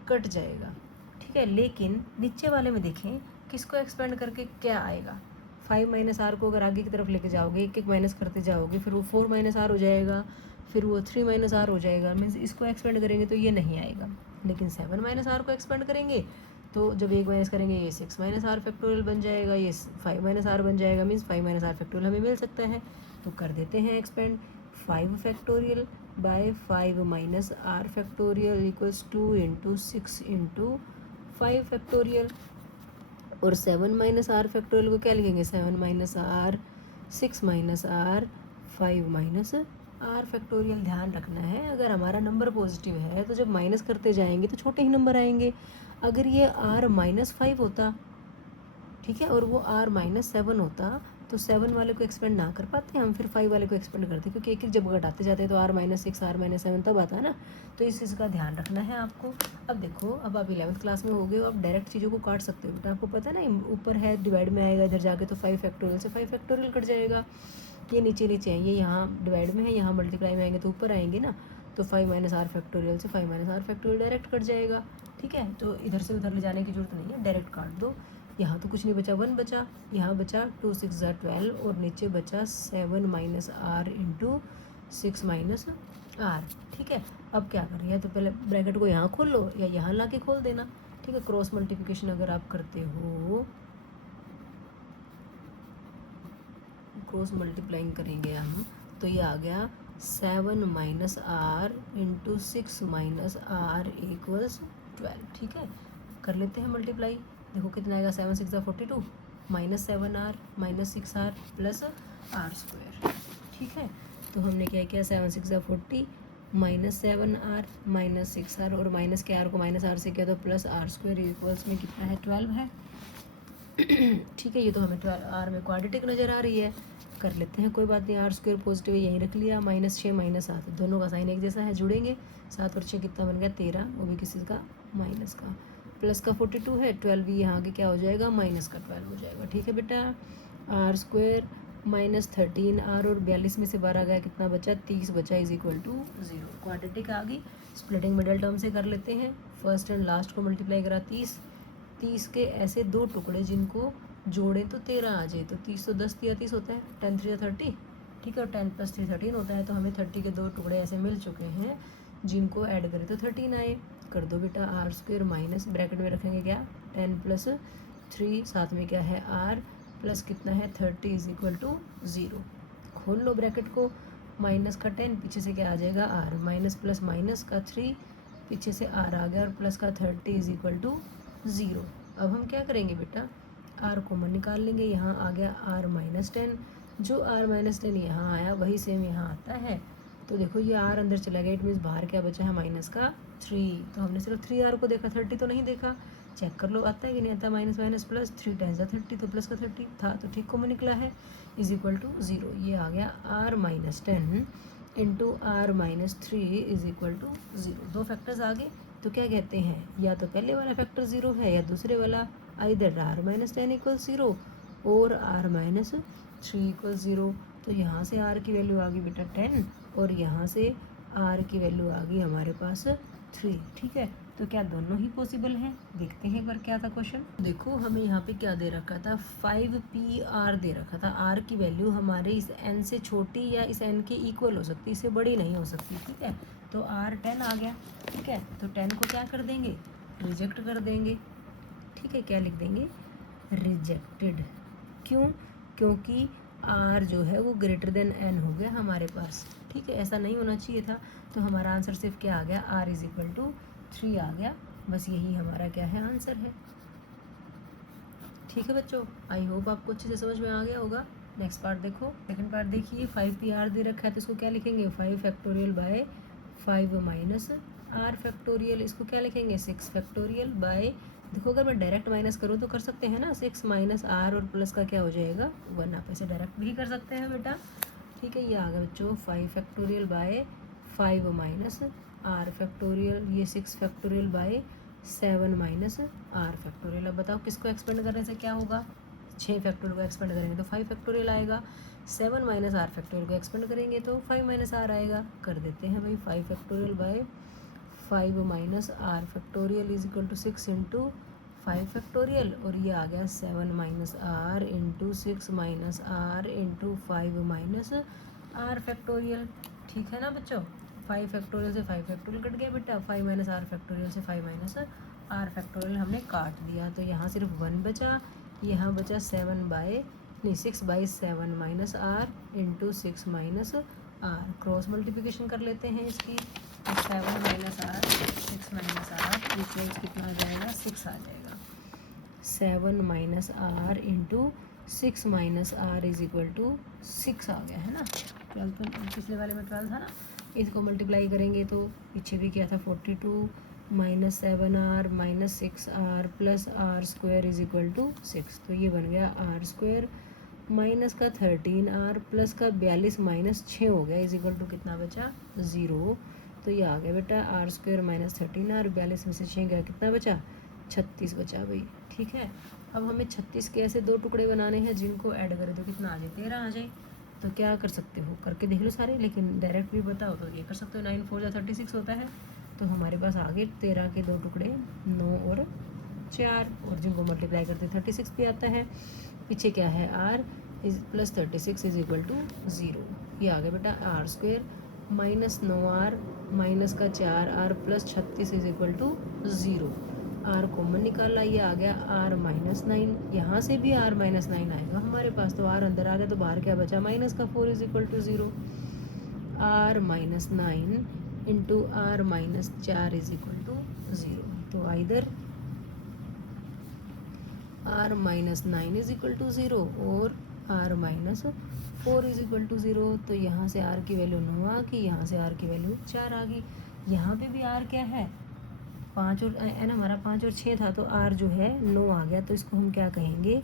कट जाएगा। ठीक है, लेकिन नीचे वाले में देखें किसको एक्सपेंड करके क्या आएगा। 5 माइनस आर को अगर आगे की तरफ लेके जाओगे, एक एक माइनस करते जाओगे, फिर वो 4 माइनस आर हो जाएगा, फिर वो 3 माइनस आर हो जाएगा। मीन्स इसको एक्सपेंड करेंगे तो ये नहीं आएगा, लेकिन 7 माइनस आर को एक्सपेंड करेंगे तो जब एक माइनस करेंगे ये 6 माइनस आर फैक्टोरियल बन जाएगा, ये 5 माइनस आर बन जाएगा। मीन्स 5 माइनस आर फैक्टोरियल हमें मिल सकता है। तो कर देते हैं expand, 5 factorial by 5 minus r factorial equals 2 into 6 into 5 factorial, और 7 माइनस आर फैक्टोरियल को क्या लिखेंगे, 7 minus r 6 minus r 5 minus r factorial. ध्यान रखना है, अगर हमारा नंबर पॉजिटिव है तो जब माइनस करते जाएंगे तो छोटे ही नंबर आएंगे। अगर ये आर माइनस 5 होता, ठीक है, और वो आर माइनस 7 होता, तो 7 वाले को एक्सपेंड ना कर पाते हम, फिर 5 वाले को एक्सपेंड करते, क्योंकि एक एक जब घटाते जाते हैं तो आर माइनस 6 आर माइनस 7 तब आता है ना। तो इस चीज़ का ध्यान रखना है आपको। अब देखो, अब आप 11th क्लास में हो गए हो, आप डायरेक्ट चीज़ों को काट सकते हो बेटा। आपको पता है ना, ऊपर है डिवाइड में आएगा, इधर जाके तो 5 फैक्टोरियल से 5 फैक्टोरियल कट जाएगा। ये नीचे नीचे है, ये यहाँ डिवाइड में है, यहाँ मल्टीप्लाई में आएंगे तो ऊपर आएंगे ना, तो 5 माइनस आर फैक्टोरियल से 5 minus r factorial direct cut जाएगा। ठीक है, तो इधर से उधर ले जाने की जरूरत नहीं है, डायरेक्ट काट दो। यहाँ तो कुछ नहीं बचा, 1 बचा, यहाँ बचा 2 6 12, और नीचे बचा 7 minus r into 6 minus r. ठीक है, अब क्या करें, या तो पहले ब्रैकेट को यहाँ खोल लो या यहाँ ला के खोल देना। ठीक है, क्रॉस मल्टीप्लिकेशन अगर आप करते हो, क्रॉस मल्टीप्लाइंग करेंगे हम, तो ये आ गया 7 minus r into 6 minus r equals 12। ठीक है, कर लेते हैं मल्टीप्लाई। देखो कितना आएगा, 7 6 42 minus 7 r minus 6 r plus r square. ठीक है, तो हमने क्या किया, 7 6 40 माइनस 7 आर माइनस 6 आर, और माइनस के आर को माइनस आर से किया तो प्लस आर स्क्वायर इक्वल्स में कितना है, 12 है। ठीक है, ये तो हमें 12 आर में क्वाड्रेटिक नज़र आ रही है। कर लेते हैं, कोई बात नहीं, आर स्क्वायर पॉजिटिव है, यहीं रख लिया। माइनस 6 माइनस 7, दोनों का साइन एक जैसा है, जुड़ेंगे। 7 और 6 कितना बन गया, 13, वो भी किसी का माइनस का। प्लस का 42 है, 12 भी यहाँ के क्या हो जाएगा, माइनस का 12 हो जाएगा। ठीक है बेटा, आर स्क्वायर माइनस 13 आर, और 42 में से 12 गया, कितना बचा, 30 बचा, इज इक्वल टू 0। क्वाड्रेटिक आ गई। स्प्लिटिंग मिडल टर्म से कर लेते हैं, फर्स्ट एंड लास्ट को मल्टीप्लाई करा 30 के ऐसे दो टुकड़े जिनको जोड़ें तो 13 आ जाए, तो 30 तो 10 या 30 होता है, 10 3 30। ठीक है, और 10 प्लस 3 13 होता है, तो हमें 30 के दो टुकड़े ऐसे मिल चुके हैं जिनको ऐड करें तो 13 आए। कर दो बेटा, आर स्क्वायर माइनस ब्रैकेट में रखेंगे क्या, 10 प्लस 3, साथ में क्या है आर, प्लस कितना है 30 इज इक्वल टू 0। खोल लो ब्रैकेट को, माइनस का 10 पीछे से क्या आ जाएगा आर, माइनस प्लस माइनस का 3 पीछे से आर आ गया, और प्लस का 30 इज इक्वल टू 0। अब हम क्या करेंगे बेटा, आर कॉमन निकाल लेंगे, यहाँ आ गया आर माइनस 10, जो आर माइनस 10 यहाँ आया वही सेम यहाँ आता है। तो देखो ये आर अंदर चला गया, इट मीन्स बाहर क्या बचा है, माइनस का 3। तो हमने सिर्फ 3 आर को देखा, 30 तो नहीं देखा। चेक कर लो आता है कि नहीं आता, माइनस माइनस प्लस, 3 टाइम्स 30, तो प्लस का 30 था, तो ठीक कॉमन निकला है, इज इक्वल टू 0। ये आ गया r minus 10 into r minus 3 is equal to 0। दो फैक्टर्स आ गए, तो क्या कहते हैं, या तो पहले वाला फैक्टर 0 है या दूसरे वाला, आइदर आर माइनस 10 इक्वल 0 और आर माइनस 3 इक्वल 0। तो यहाँ से आर की वैल्यू आ गई बेटा 10, और यहाँ से आर की वैल्यू आ गई हमारे पास 3। ठीक है, तो क्या दोनों ही पॉसिबल हैं, देखते हैं एक बार क्या था क्वेश्चन। देखो हमें यहाँ पे क्या दे रखा था, 5PR दे रखा था। आर की वैल्यू हमारे इस n से छोटी या इस n के इक्वल हो सकती, इससे बड़ी नहीं हो सकती। ठीक है, तो आर 10 आ गया। ठीक है, तो 10 को क्या कर देंगे, रिजेक्ट कर देंगे। ठीक है, क्या लिख देंगे, रिजेक्टेड। क्यों, क्योंकि आर जो है वो ग्रेटर देन n हो गया हमारे पास। ठीक है, ऐसा नहीं होना चाहिए था। तो हमारा आंसर सिर्फ क्या आ गया, आर इज इक्वल टू 3 आ गया बस यही हमारा क्या है, आंसर है। ठीक है बच्चों, आई होप आपको अच्छे से समझ में आ गया होगा। नेक्स्ट पार्ट देखो, सेकंड पार्ट देखिए। 5p दे रखा है तो इसको क्या लिखेंगे, 5 factorial by 5 minus r factorial. इसको क्या लिखेंगे, 6 फैक्टोरियल बाय, देखो अगर मैं डायरेक्ट माइनस करूँ तो कर सकते हैं ना, 6 माइनस r और प्लस का क्या हो जाएगा 1। आप ऐसे डायरेक्ट भी कर सकते हैं बेटा। ठीक है, ये आ गया बच्चों 5 factorial by 5 minus r factorial, ये 6 factorial by 7 minus r factorial. अब बताओ किसको एक्सपेंड करने से क्या होगा, 6 फैक्टोरियल को एक्सपेंड करेंगे तो 5 फैक्टोरियल आएगा, 7 माइनस r फैक्टोरियल को एक्सपेंड करेंगे तो 5 माइनस r आएगा। कर देते हैं भाई, 5 factorial by 5 minus r factorial is equal to 6 into 5 factorial, और ये आ गया 7 minus r into 6 minus r into 5 minus r factorial. ठीक है ना बच्चों, 5 फैक्टोरियल से 5 फैक्टोरियल कट गया बेटा, 5 माइनस r फैक्टोरियल से 5 माइनस r फैक्टोरियल हमने काट दिया, तो यहाँ सिर्फ 1 बचा, यहाँ बचा 6 by 7 minus r into 6 minus r। Cross multiplication कर लेते हैं इसकी, 7 minus r 6 minus r equals कितना आ जाएगा, 6 आ जाएगा। 7 minus r into 6 minus r is equal to 6 आ गया है ना। 12 पिछले वाले में 12 था ना, इसको मल्टीप्लाई करेंगे तो पीछे भी किया था 42 minus 7r minus 6r plus r square is equal to 6। तो ये बन गया r स्क्वायर माइनस का 13r प्लस का 42 माइनस 6 हो गया इज इक्वल टू कितना बचा, 0। तो ये आ गया बेटा r स्क्वायर माइनस 13r, 42 में से 6 गया, कितना बचा, 36 बचा भाई। ठीक है, अब हमें 36 के ऐसे 2 टुकड़े बनाने हैं जिनको ऐड करें तो कितना आ जाए, 13 आ जाए। तो क्या कर सकते हो, करके देख लो सारे, लेकिन डायरेक्ट भी बताओ तो ये कर सकते हो, 9 4 जा 36 होता है। तो हमारे पास आगे 13 के 2 टुकड़े 9 और 4, और जिनको मल्टीप्लाई करते 36 भी आता है। पीछे क्या है, r is plus 36 is equal to 0। ये आ गया बेटा r square minus 9r minus का 4r plus 36 is equal to 0। r common निकाला, ये आ गया r माइनस 9, यहाँ से भी r माइनस 9 आएगा हमारे पास, तो r अंदर आ गया तो बाहर क्या बचा, माइनस का 4 is equal to 0। r minus 9 into r minus 4 is equal to 0। तो either r minus 9 is equal to 0 और r minus 4 is equal to 0। तो यहाँ से r की वैल्यू 9 आ गई, यहाँ से r की वैल्यू 4 आ गई। यहाँ पे भी r क्या है, 5 और है ना, हमारा 5 और 6 था, तो r जो है 9 आ गया। तो इसको हम क्या कहेंगे,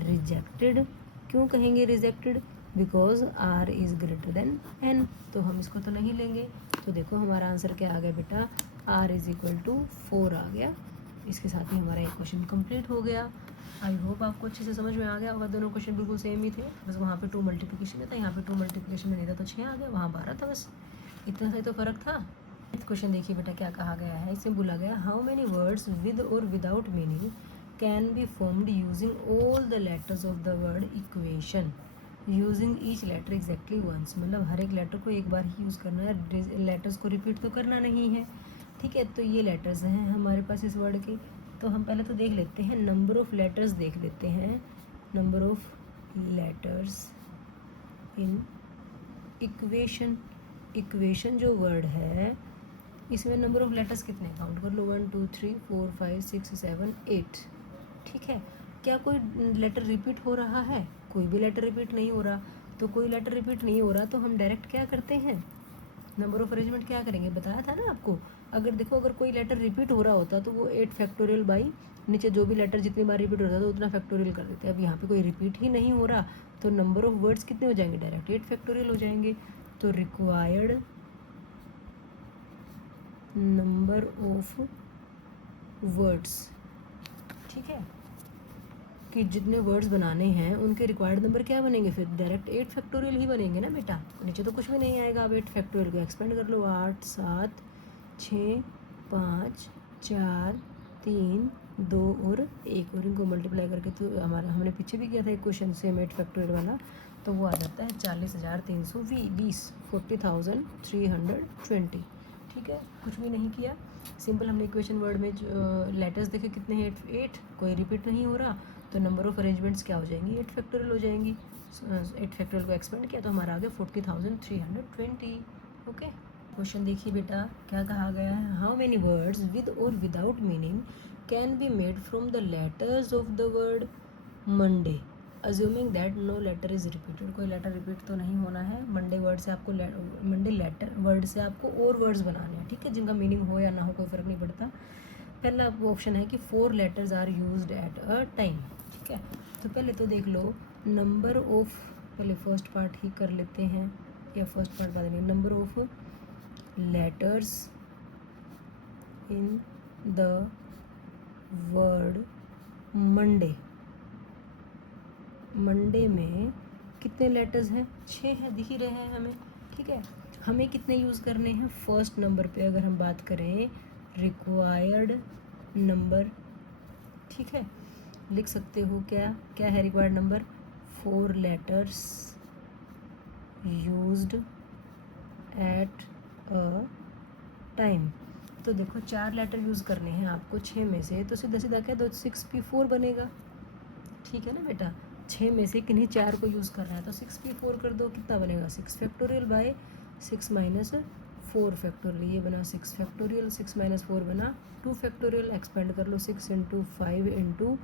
रिजेक्टेड। क्यों कहेंगे rejected, because r is greater than n। तो हम इसको तो नहीं लेंगे। तो देखो हमारा आंसर क्या आ गया बेटा, r इज़ इक्वल टू 4 आ गया। इसके साथ ही हमारा एक क्वेश्चन कंप्लीट हो गया। आई होप आपको अच्छे से समझ में आ गया होगा। दोनों क्वेश्चन बिल्कुल सेम ही थे, बस वहाँ पे 2 मल्टीप्लिकेशन में था, यहाँ पे 2 मल्टीप्लिकेशन में नहीं था तो 6 आ गया, वहाँ 12 था, बस इतना सा ही तो फ़र्क था। क्वेश्चन देखिए बेटा क्या कहा गया है, इसमें बोला गया हाउ मेनी वर्ड्स विद और without meaning can be formed using all the letters of the word equation using each letter exactly once. मतलब हर एक लेटर को एक बार ही यूज़ करना है, लेटर्स को रिपीट तो करना नहीं है। ठीक है, तो ये लेटर्स हैं हमारे पास इस वर्ड के। तो हम पहले तो देख लेते हैं, नंबर ऑफ़ लेटर्स देख लेते हैं, number of letters in equation. Equation जो वर्ड है इसमें नंबर ऑफ़ लेटर्स कितने, काउंट कर लो, 1 2 3 4 5 6 7 8। ठीक है, क्या कोई लेटर रिपीट हो रहा है, कोई भी लेटर रिपीट नहीं हो रहा। तो कोई लेटर रिपीट नहीं हो रहा तो हम डायरेक्ट क्या करते हैं, नंबर ऑफ अरेंजमेंट क्या करेंगे, बताया था ना आपको। अगर देखो अगर कोई लेटर रिपीट हो रहा होता तो वो 8 फैक्टोरियल बाई नीचे जो भी लेटर जितनी बार रिपीट होता था तो उतना फैक्टोरियल कर देते। अब यहाँ पे कोई रिपीट ही नहीं हो रहा तो नंबर ऑफ वर्ड्स कितने हो जाएंगे, डायरेक्ट 8 फैक्टोरियल हो जाएंगे। तो रिक्वायर्ड नंबर ऑफ वर्ड्स, ठीक है, कि जितने वर्ड्स बनाने हैं उनके रिक्वायर्ड नंबर क्या बनेंगे, फिर डायरेक्ट 8 फैक्टोरियल ही बनेंगे ना बेटा, नीचे तो कुछ भी नहीं आएगा। अब 8 फैक्टोरियल को एक्सपेंड कर लो, 8 7 6 5 4 3 2 और 1, और इनको मल्टीप्लाई करके तो हमारा हमने पीछे भी किया था एक क्वेश्चन सेम 8 फैक्टोरियल वाला, तो वो आ जाता है 40,320, 40,320। ठीक है, कुछ भी नहीं किया, सिंपल हमने इक्वेशन वर्ड में जो लेटर्स देखे कितने हैं, 8, कोई रिपीट नहीं हो रहा, तो नंबर ऑफ अरेंजमेंट्स क्या हो जाएंगी, 8 फैक्टोरियल हो जाएंगी। 8 फैक्टोरियल को एक्सपेंड किया तो हमारा आ गया 40,320। ओके, क्वेश्चन देखिए बेटा क्या कहा गया है, हाउ मेनी वर्ड्स विद और without meaning can be made from the letters of the word Monday assuming that no letter is repeated. कोई लेटर रिपीट तो नहीं होना है। मंडे वर्ड से आपको मंडे लेटर वर्ड से आपको और वर्ड्स बनाने हैं, ठीक है, जिनका मीनिंग हो या ना हो कोई फ़र्क नहीं पड़ता। पहला आपको ऑप्शन है कि 4 letters are used at a time, ठीक है। तो पहले तो देख लो नंबर ऑफ, पहले फर्स्ट पार्ट ही कर लेते हैं या फर्स्ट पार्ट बाद में, number of letters in the word Monday. Monday में कितने लेटर्स हैं, 6 हैं, दिख ही रहे हैं हमें, ठीक है। हमें कितने यूज़ करने हैं, फर्स्ट नंबर पे अगर हम बात करें रिक्वायर्ड नंबर, ठीक है, लिख सकते हो क्या क्या है required number, 4 letters used at a time. तो देखो 4 लेटर यूज़ करने हैं आपको 6 में से, तो सीधा सीधा क्या 6p4 बनेगा, ठीक है ना बेटा। 6 में से किन्हीं 4 को यूज़ कर रहा है तो 6p4 कर दो, कितना बनेगा 6 फैक्टोरियल बाय 6 माइनस 4 फैक्टोरियल, ये बना 6 फैक्टोरियल, 6 माइनस 4 बना 2 फैक्टोरियल, एक्सपेंड कर लो 6 into 5 into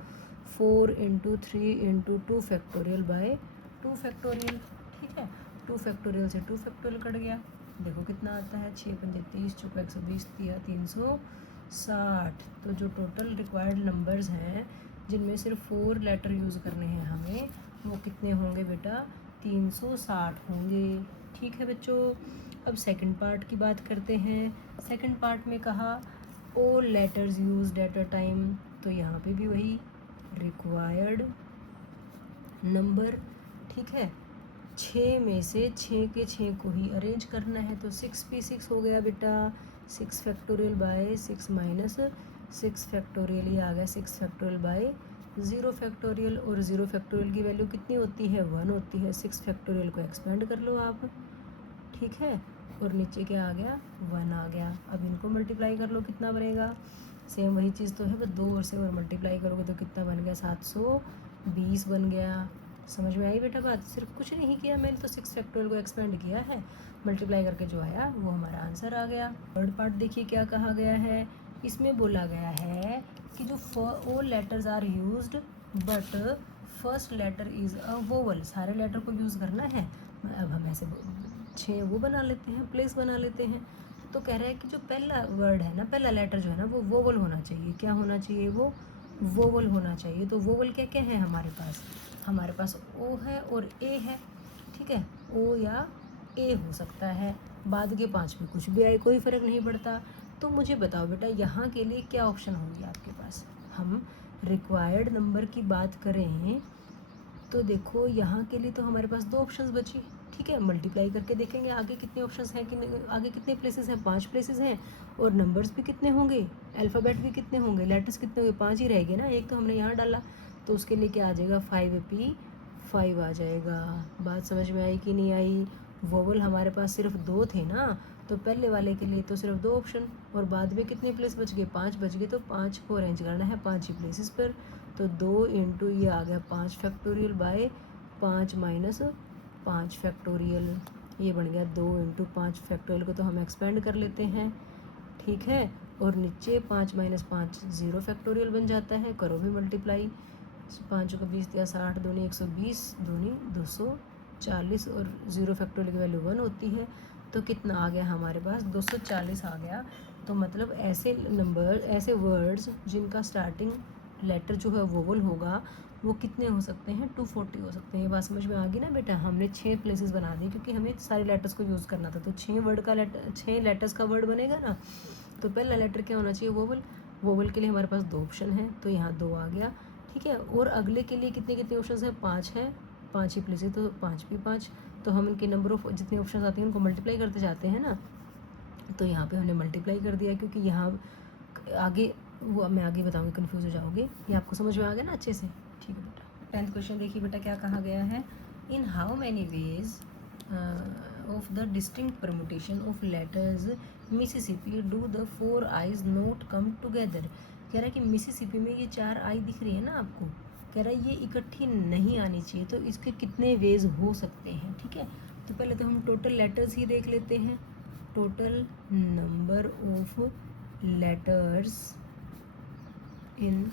4 into 3 into 2 factorial by 2 factorial, ठीक है। 2 फैक्टोरियल से 2 फैक्टोरियल कट गया, देखो कितना आता है 6 पंजे 30 चौका 120 दिया 360। तो जो टोटल रिक्वायर्ड नंबर्स हैं जिनमें सिर्फ 4 लेटर यूज़ करने हैं हमें, वो कितने होंगे बेटा 360 होंगे, ठीक है बच्चों। अब सेकंड पार्ट की बात करते हैं। सेकंड पार्ट में कहा all letters used at a time, तो यहाँ पे भी वही रिक्वायर्ड नंबर, ठीक है। 6 में से 6 के 6 को ही अरेंज करना है, तो 6p6 हो गया बेटा 6 फैक्टोरियल बाय 6 माइनस 6 फैक्टोरियल, ये आ गया 6 फैक्टोरियल बाय 0 फैक्टोरियल, और 0 फैक्टोरियल की वैल्यू कितनी होती है 1 होती है। 6 फैक्टोरियल को एक्सपेंड कर लो आप, ठीक है, और नीचे क्या आ गया 1 आ गया। अब इनको मल्टीप्लाई कर लो, कितना बनेगा, सेम वही चीज़ तो है, बस 2 और से और मल्टीप्लाई करोगे तो कितना बन गया 720 बन गया। समझ में आई बेटा बात, सिर्फ कुछ नहीं किया मैंने, तो 6 फैक्टोरियल को एक्सपेंड किया है, मल्टीप्लाई करके जो आया वो हमारा आंसर आ गया। थर्ड पार्ट देखिए क्या कहा गया है, इसमें बोला गया है कि जो all letters are used but first letter is a vowel, सारे लेटर को यूज़ करना है। अब हम ऐसे 6 वो बना लेते हैं, प्लेस बना लेते हैं। तो कह रहा है कि जो पहला वर्ड है ना, पहला लेटर जो है ना वो वोवल होना चाहिए, क्या होना चाहिए, वो वोवल होना चाहिए। तो वोवल क्या क्या है हमारे पास ओ है और ए है, ठीक है, ओ या ए हो सकता है, बाद के 5 में कुछ भी आए कोई फ़र्क नहीं पड़ता। तो मुझे बताओ बेटा यहाँ के लिए क्या ऑप्शन होंगे आपके पास। हम रिक्वायर्ड नंबर की बात करें तो देखो यहाँ के लिए तो हमारे पास 2 ऑप्शंस बची, ठीक है। मल्टीप्लाई करके देखेंगे आगे कितने ऑप्शंस हैं, कि आगे कितने प्लेसेस हैं, 5 प्लेसेस हैं, और नंबर्स भी कितने होंगे, अल्फ़ाबेट भी कितने होंगे, लेटर्स कितने होंगे, 5 ही रहेंगे ना, एक तो हमने यहाँ डाला, तो उसके लिए क्या आ जाएगा 5p5 आ जाएगा। बात समझ में आई कि नहीं आई। वोवल हमारे पास सिर्फ 2 थे ना, तो पहले वाले के लिए तो सिर्फ 2 ऑप्शन, और बाद में कितने प्लेस बच गए, 5 बच गए, तो 5 को अरेंज करना है 5 ही प्लेसेस पर। तो 2 इंटू ये आ गया 5 फैक्टोरियल बाय 5 माइनस 5 फैक्टोरियल, ये बन गया 2 इंटू 5 फैक्टोरियल को तो हम एक्सपेंड कर लेते हैं, ठीक है। और नीचे 5 माइनस 5 0 फैक्टोरियल बन जाता है, करो भी मल्टीप्लाई, 5 को 20 दिया 60 दूनी 120 दूनी 240, और 0 फैक्टोरियल की वैल्यू 1 होती है, तो कितना आ गया हमारे पास 240 आ गया। तो मतलब ऐसे नंबर, ऐसे वर्ड्स जिनका स्टार्टिंग लेटर जो है वोवल होगा वो कितने हो सकते हैं 240 हो सकते हैं। ये बात समझ में आ गई ना बेटा। हमने 6 प्लेसेस बना दी क्योंकि हमें सारे लेटर्स को यूज़ करना था, तो 6 लेटर्स का वर्ड बनेगा ना। तो पहला लेटर क्या होना चाहिए वोवल, वोवल के लिए हमारे पास 2 ऑप्शन हैं, तो यहाँ 2 आ गया, ठीक है। और अगले के लिए कितने कितने ऑप्शन हैं, 5 हैं, 5 ही प्लेसेस, तो 5p5, तो हम इनके नंबर ऑफ जितने ऑप्शन आते हैं उनको मल्टीप्लाई करते जाते हैं ना। तो यहाँ पे हमने मल्टीप्लाई कर दिया, क्योंकि यहाँ आगे वो मैं आगे बताऊँगी, कन्फ्यूज़ हो जाओगे। ये आपको समझ में आ गया ना अच्छे से, ठीक है बेटा। 10th क्वेश्चन देखिए बेटा क्या कहा गया है, इन how many ways of the distinct permutation of letters Mississippi do the 4 eyes note come together. कह रहा है कि मिसिसिपी में ये 4 आई दिख रही है ना आपको, कह रहा है ये इकट्ठी नहीं आनी चाहिए, तो इसके कितने वेज हो सकते हैं, ठीक है। तो पहले तो हम टोटल लेटर्स ही देख लेते हैं, total number of letters in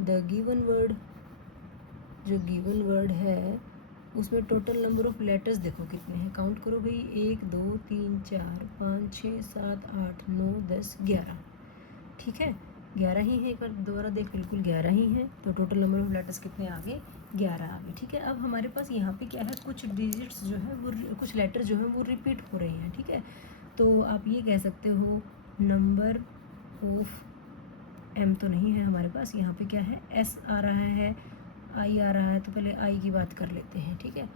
the given word, जो गिवन वर्ड है उसमें टोटल नंबर ऑफ लेटर्स देखो कितने हैं, काउंट करो भाई, 1 2 3 4 5 6 7 8 9 10 11, ठीक है 11 ही है। एक बार दोबारा देख, बिल्कुल 11 ही है, तो टोटल नंबर ऑफ लेटर्स कितने आ गए, 11 आ गए, ठीक है। अब हमारे पास यहाँ पे क्या है, कुछ डिजिट्स जो है वो, कुछ लेटर जो है वो रिपीट हो रही हैं, ठीक है। तो आप ये कह सकते हो नंबर ऑफ एम तो नहीं है हमारे पास, यहाँ पे क्या है, एस आ रहा है, आई आ रहा है, तो पहले आई की बात कर लेते हैं, ठीक है।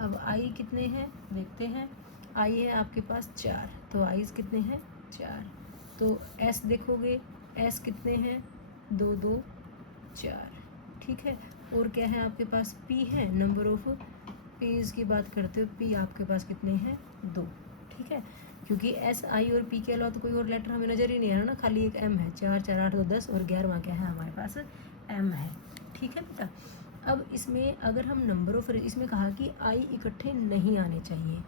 अब आई कितने हैं देखते हैं, आई है आपके पास 4, तो आईज कितने हैं 4, तो एस देखोगे, एस कितने हैं 2 2 4, ठीक है। और क्या है आपके पास, पी है, नंबर ऑफ पीज की बात करते हो, पी आपके पास कितने हैं 2, ठीक है। क्योंकि एस आई और पी के अलावा तो कोई और लेटर हमें नज़र ही नहीं आ रहा ना, खाली एक एम है, 4 4 8 2 10 और 11वां क्या है हमारे पास एम है, ठीक है बेटा। अब इसमें अगर हम नंबर ऑफ, इसमें कहा कि आई इकट्ठे नहीं आने चाहिए,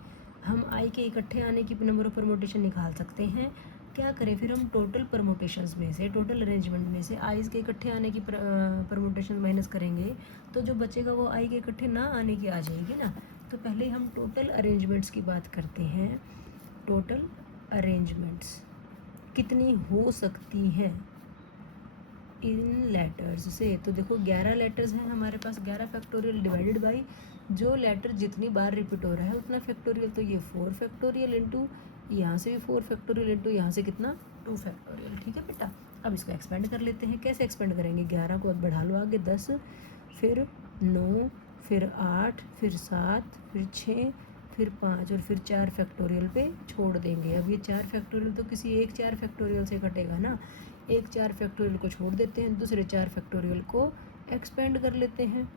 हम आई के इकट्ठे आने की नंबर ऑफ परमोटेशन निकाल सकते हैं। क्या करें फिर, हम टोटल परमोटेशंस में से, टोटल अरेंजमेंट में से आईज के इकट्ठे आने की परमोटेशन माइनस करेंगे, तो जो बचेगा वो आई के इकट्ठे ना आने की आ जाएगी ना। तो पहले हम टोटल अरेंजमेंट्स की बात करते हैं। टोटल अरेंजमेंट्स कितनी हो सकती हैं इन लेटर्स से, तो देखो 11 लेटर्स हैं हमारे पास, 11 फैक्टोरियल डिवाइडेड बाई जो लेटर जितनी बार रिपीट हो रहा है उतना फैक्टोरियल, तो ये 4 फैक्टोरियल इंटू यहाँ से भी 4 फैक्टोरियल इंटू यहाँ से कितना 2 फैक्टोरियल, ठीक है बेटा। अब इसको एक्सपेंड कर लेते हैं, कैसे एक्सपेंड करेंगे, 11 को अब बढ़ा लो आगे 10, फिर 9, फिर 8, फिर 7, फिर 6, फिर 5 और फिर 4 फैक्टोरियल पे छोड़ देंगे। अब ये 4 फैक्टोरियल तो किसी एक 4 फैक्टोरियल से कटेगा ना, एक 4 फैक्टोरियल को छोड़ देते हैं, दूसरे 4 फैक्टोरियल को एक्सपेंड कर लेते हैं,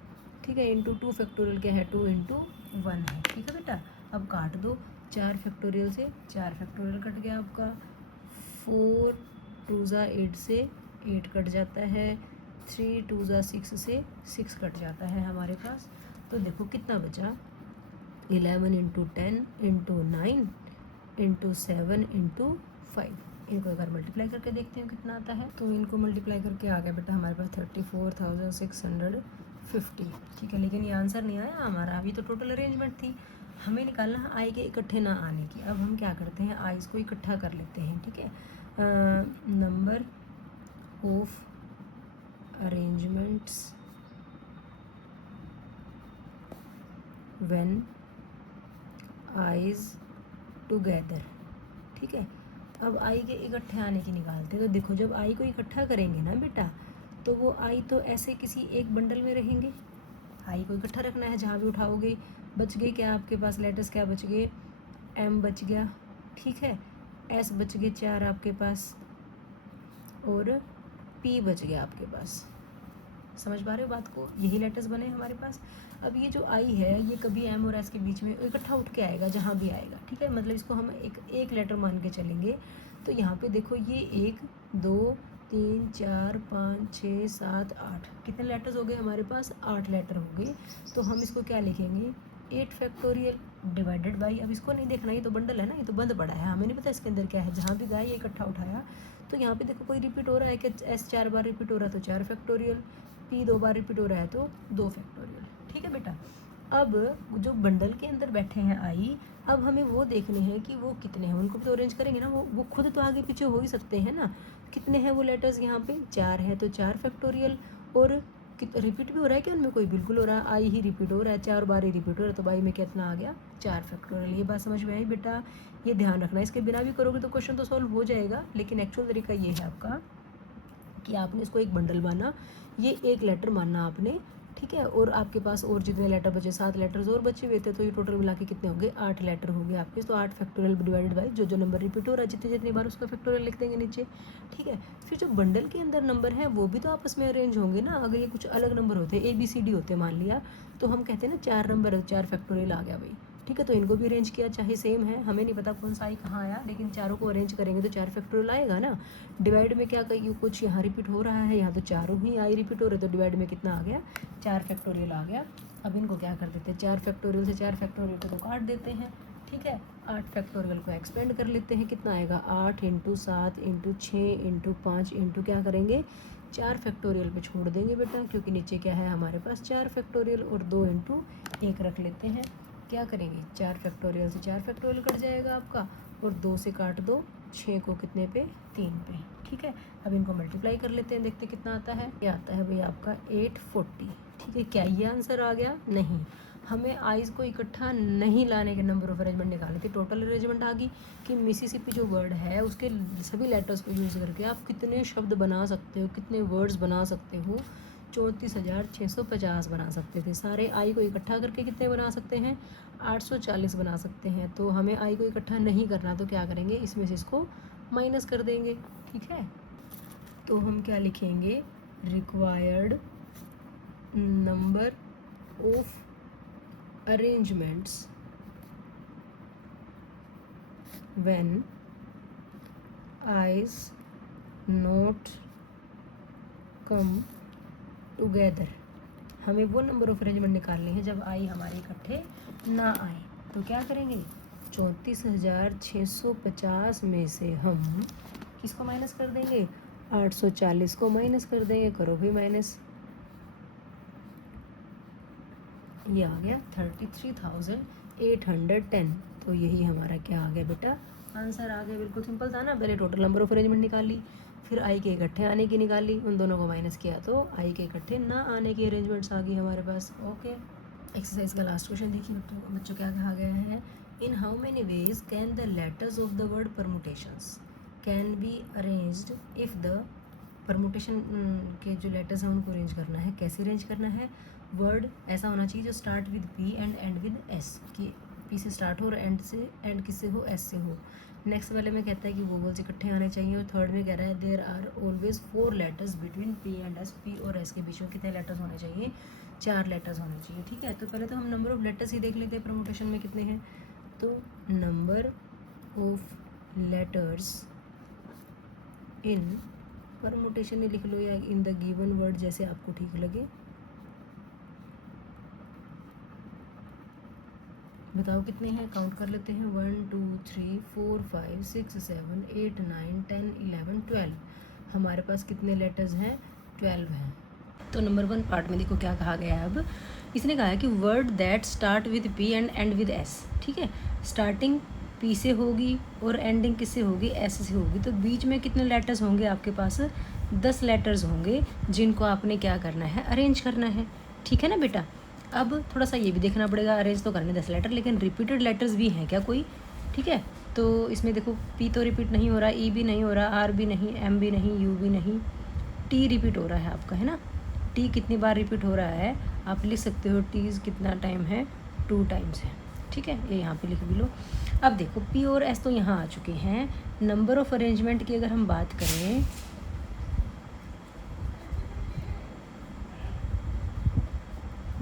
ठीक है। इंटू 2 फैक्टोरियल क्या है, 2 इंटू 1 है, ठीक है बेटा। अब काट दो, 4 फैक्टोरियल से 4 फैक्टोरियल कट गया आपका, 4 2 ज़ा 8 से 8 कट जाता है, 3 2 ज़ा 6 से 6 कट जाता है हमारे पास। तो देखो कितना बचा, 11 इंटू 10 इंटू 9 इंटू 7 इंटू 5, इनको एक बार मल्टीप्लाई करके देखते हैं कितना आता है। तो इनको मल्टीप्लाई करके आ गया बेटा हमारे पास 34,650, ठीक है। लेकिन ये आंसर नहीं आया हमारा, अभी तो टोटल अरेंजमेंट थी, हमें निकालना है आई के इकट्ठे ना आने की। अब हम क्या करते हैं, आईज को इकट्ठा कर लेते हैं, ठीक है। Number of arrangements when eyes together, ठीक है। अब आई के इकट्ठे आने की निकालते हैं, तो देखो जब आई को इकट्ठा करेंगे ना बेटा, तो वो आई तो ऐसे किसी एक बंडल में रहेंगे, आई को इकट्ठा रखना है जहाँ भी उठाओगे। बच गए क्या आपके पास लेटर्स, क्या बच गए, एम बच गया, ठीक है, एस बच गए 4 आपके पास, और पी बच गया आपके पास। समझ पा रहे हो बात को, यही लेटर्स बने हमारे पास। अब ये जो आई है ये कभी एम और एस के बीच में इकट्ठा उठ के आएगा जहाँ भी आएगा, ठीक है। मतलब इसको हम एक लेटर मान के चलेंगे। तो यहाँ पे देखो ये 1 2 3 4 5 6 7 8, कितने लेटर्स हो गए हमारे पास, 8 लेटर हो गए। तो हम इसको क्या लिखेंगे, 8 फैक्टोरियल डिवाइडेड बाई, अब इसको नहीं देखना, ये तो बंडल है ना, ये तो बंद पड़ा है, हमें नहीं पता इसके अंदर क्या है, जहाँ भी गया ये इकट्ठा उठाया। तो यहाँ पे देखो कोई रिपीट हो रहा है कि एस 4 बार रिपीट हो रहा है तो 4 फैक्टोरियल, पी 2 बार रिपीट हो रहा है तो 2 फैक्टोरियल, ठीक है बेटा। अब जो बंडल के अंदर बैठे हैं आई, अब हमें वो देखने हैं कि वो कितने हैं, उनको भी तो अरेंज करेंगे ना, वो खुद तो आगे पीछे हो ही सकते हैं ना। कितने हैं वो लेटर्स, यहाँ पे 4 है तो 4 फैक्टोरियल, और रिपीट भी हो रहा है कि उनमें कोई, बिल्कुल हो रहा है, आई ही रिपीट हो रहा है, 4 बार ही रिपीट हो रहा है, तो बाई में कितना आ गया 4 फैक्टोरियल। ये बात समझ में आई बेटा, ये ध्यान रखना, इसके बिना भी करोगे तो क्वेश्चन तो सॉल्व हो जाएगा, लेकिन एक्चुअल तरीका ये है आपका कि आपने इसको एक बंडल माना, ये एक लेटर मानना आपने, ठीक है। और आपके पास और जितने लेटर बचे, 7 लेटर्स और बचे हुए थे, तो ये टोटल मिला के कितने होंगे, 8 लेटर हो गए आपके। तो 8 फैक्टोरियल डिवाइडेड बाई जो नंबर रिपीट हो रहा है जितनी जितनी बार, उसका फैक्टोरियल लिख देंगे नीचे, ठीक है। फिर जो बंडल के अंदर नंबर है वो भी तो आपस में अरेंज होंगे ना। अगर ये कुछ अलग नंबर होते, ABCD होते मान लिया, तो हम कहते हैं ना 4 नंबर 4 फैक्टोरियल आ गया भाई, ठीक है। तो इनको भी अरेंज किया, चाहे सेम है, हमें नहीं पता कौन सा आई कहाँ आया, लेकिन चारों को अरेंज करेंगे तो 4 फैक्टोरियल आएगा ना। डिवाइड में क्या कही, कुछ यहाँ रिपीट हो रहा है, यहाँ तो चारों ही आई रिपीट हो रहे, तो डिवाइड में कितना आ गया, 4 फैक्टोरियल आ गया। अब इनको क्या कर देते हैं, 4 फैक्टोरियल से 4 फैक्टोरियल को तो काट देते हैं, ठीक है। 8 फैक्टोरियल को एक्सपेंड कर लेते हैं, कितना आएगा 8 इंटू 7 इंटू 6 इंटू 5 इंटू क्या करेंगे 4 फैक्टोरियल पे छोड़ देंगे बेटा, क्योंकि नीचे क्या है हमारे पास 4 फैक्टोरियल, और 2 इंटू 1 रख लेते हैं। क्या करेंगे 4 फैक्टोरियल से 4 फैक्टोरियल कट जाएगा आपका, और 2 से काट दो 6 को कितने पे 3 पे। ठीक है, अब इनको मल्टीप्लाई कर लेते हैं, देखते कितना आता है। क्या आता है भाई आपका 840। ठीक है, क्या ये आंसर आ गया? नहीं, हमें आइज़ को इकट्ठा नहीं लाने के नंबर ऑफ अरेंजमेंट निकालने थे। टोटल अरेंजमेंट आ गई कि मिसिसिपी जो वर्ड है उसके सभी लेटर्स को यूज़ करके आप कितने शब्द बना सकते हो, कितने वर्ड्स बना सकते हो। 34,650 बना सकते थे। सारे आई को इकट्ठा करके कितने बना सकते हैं 840 बना सकते हैं। तो हमें आई को इकट्ठा नहीं करना, तो क्या करेंगे इसमें से इसको माइनस कर देंगे। ठीक है, तो हम क्या लिखेंगे required number of arrangements when eyes not come together। हमें वो नंबर ऑफ अरेंजमेंट निकालने हैं जब आई हमारे इकट्ठे ना आए। तो क्या करेंगे 34,650 में से हम किसको माइनस कर देंगे 840 को माइनस कर देंगे। करो भी माइनस, ये आ गया 33,810। तो यही हमारा क्या आ गया बेटा आंसर आ गया। बिल्कुल सिंपल था ना, पहले टोटल नंबर ऑफ अरेंजमेंट निकाल ली, फिर आई के इकट्ठे आने की निकाल ली, उन दोनों को माइनस किया तो आई के इकट्ठे ना आने की अरेंजमेंट्स आ गई हमारे पास। ओके, एक्सरसाइज का लास्ट क्वेश्चन देखिए बच्चों क्या कहा गया है। In how many ways can the letters of the word permutations can be arranged if the permutation के जो लेटर्स हैं उनको अरेंज करना है। कैसे अरेंज करना है, वर्ड ऐसा होना चाहिए जो start with P and and with S, कि पी से स्टार्ट हो और एंड किससे हो एस से हो। नेक्स्ट वाले में कहता है कि वोवल्स इकट्ठे आने चाहिए, और थर्ड में कह रहा है there are always 4 letters between P and S. P और एस के बीच में कितने लेटर्स होने चाहिए 4 लेटर्स होने चाहिए। ठीक है, तो पहले तो हम नंबर ऑफ लेटर्स ही देख लेते हैं परमुटेशन में कितने हैं। तो number of letters in permutation ही लिख लो या इन द गिवन वर्ड, जैसे आपको ठीक लगे। बताओ कितने हैं, काउंट कर लेते हैं 1 2 3 4 5 6 7 8 9 10 11 12। हमारे पास कितने लेटर्स हैं 12 हैं। तो नंबर 1 पार्ट में देखो क्या कहा गया है। अब इसने कहा है कि word that start with P and and with S. ठीक है, स्टार्टिंग पी से होगी और एंडिंग किससे होगी एस से होगी। तो बीच में कितने लेटर्स होंगे आपके पास 10 लेटर्स होंगे, जिनको आपने क्या करना है अरेंज करना है। ठीक है ना बेटा। अब थोड़ा सा ये भी देखना पड़ेगा, अरेंज तो करने 10 लेटर, लेकिन रिपीटेड लेटर्स भी हैं क्या कोई। ठीक है, तो इसमें देखो पी तो रिपीट नहीं हो रहा, ई भी नहीं हो रहा, आर भी नहीं, एम भी नहीं, यू भी नहीं, टी रिपीट हो रहा है आपका, है ना। टी कितनी बार रिपीट हो रहा है आप लिख सकते हो, टी कितना टाइम है 2 टाइम्स है। ठीक है, ये यहाँ पे लिख भी लो। अब देखो पी और एस तो यहाँ आ चुके हैं। नंबर ऑफ अरेंजमेंट की अगर हम बात करें,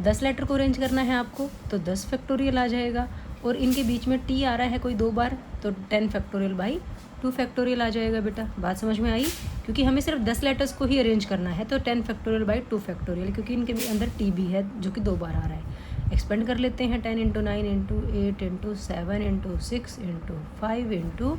दस लेटर को अरेंज करना है आपको, तो 10 फैक्टोरियल आ जाएगा। और इनके बीच में टी आ रहा है कोई 2 बार, तो 10 फैक्टोरियल बाई 2 फैक्टोरियल आ जाएगा बेटा। बात समझ में आई, क्योंकि हमें सिर्फ 10 लेटर्स को ही अरेंज करना है, तो 10 फैक्टोरियल बाई 2 फैक्टोरियल, क्योंकि इनके अंदर टी भी है जो कि 2 बार आ रहा है। एक्सपेंड कर लेते हैं 10 into 9 into 8 into 7 into 6 into 5 into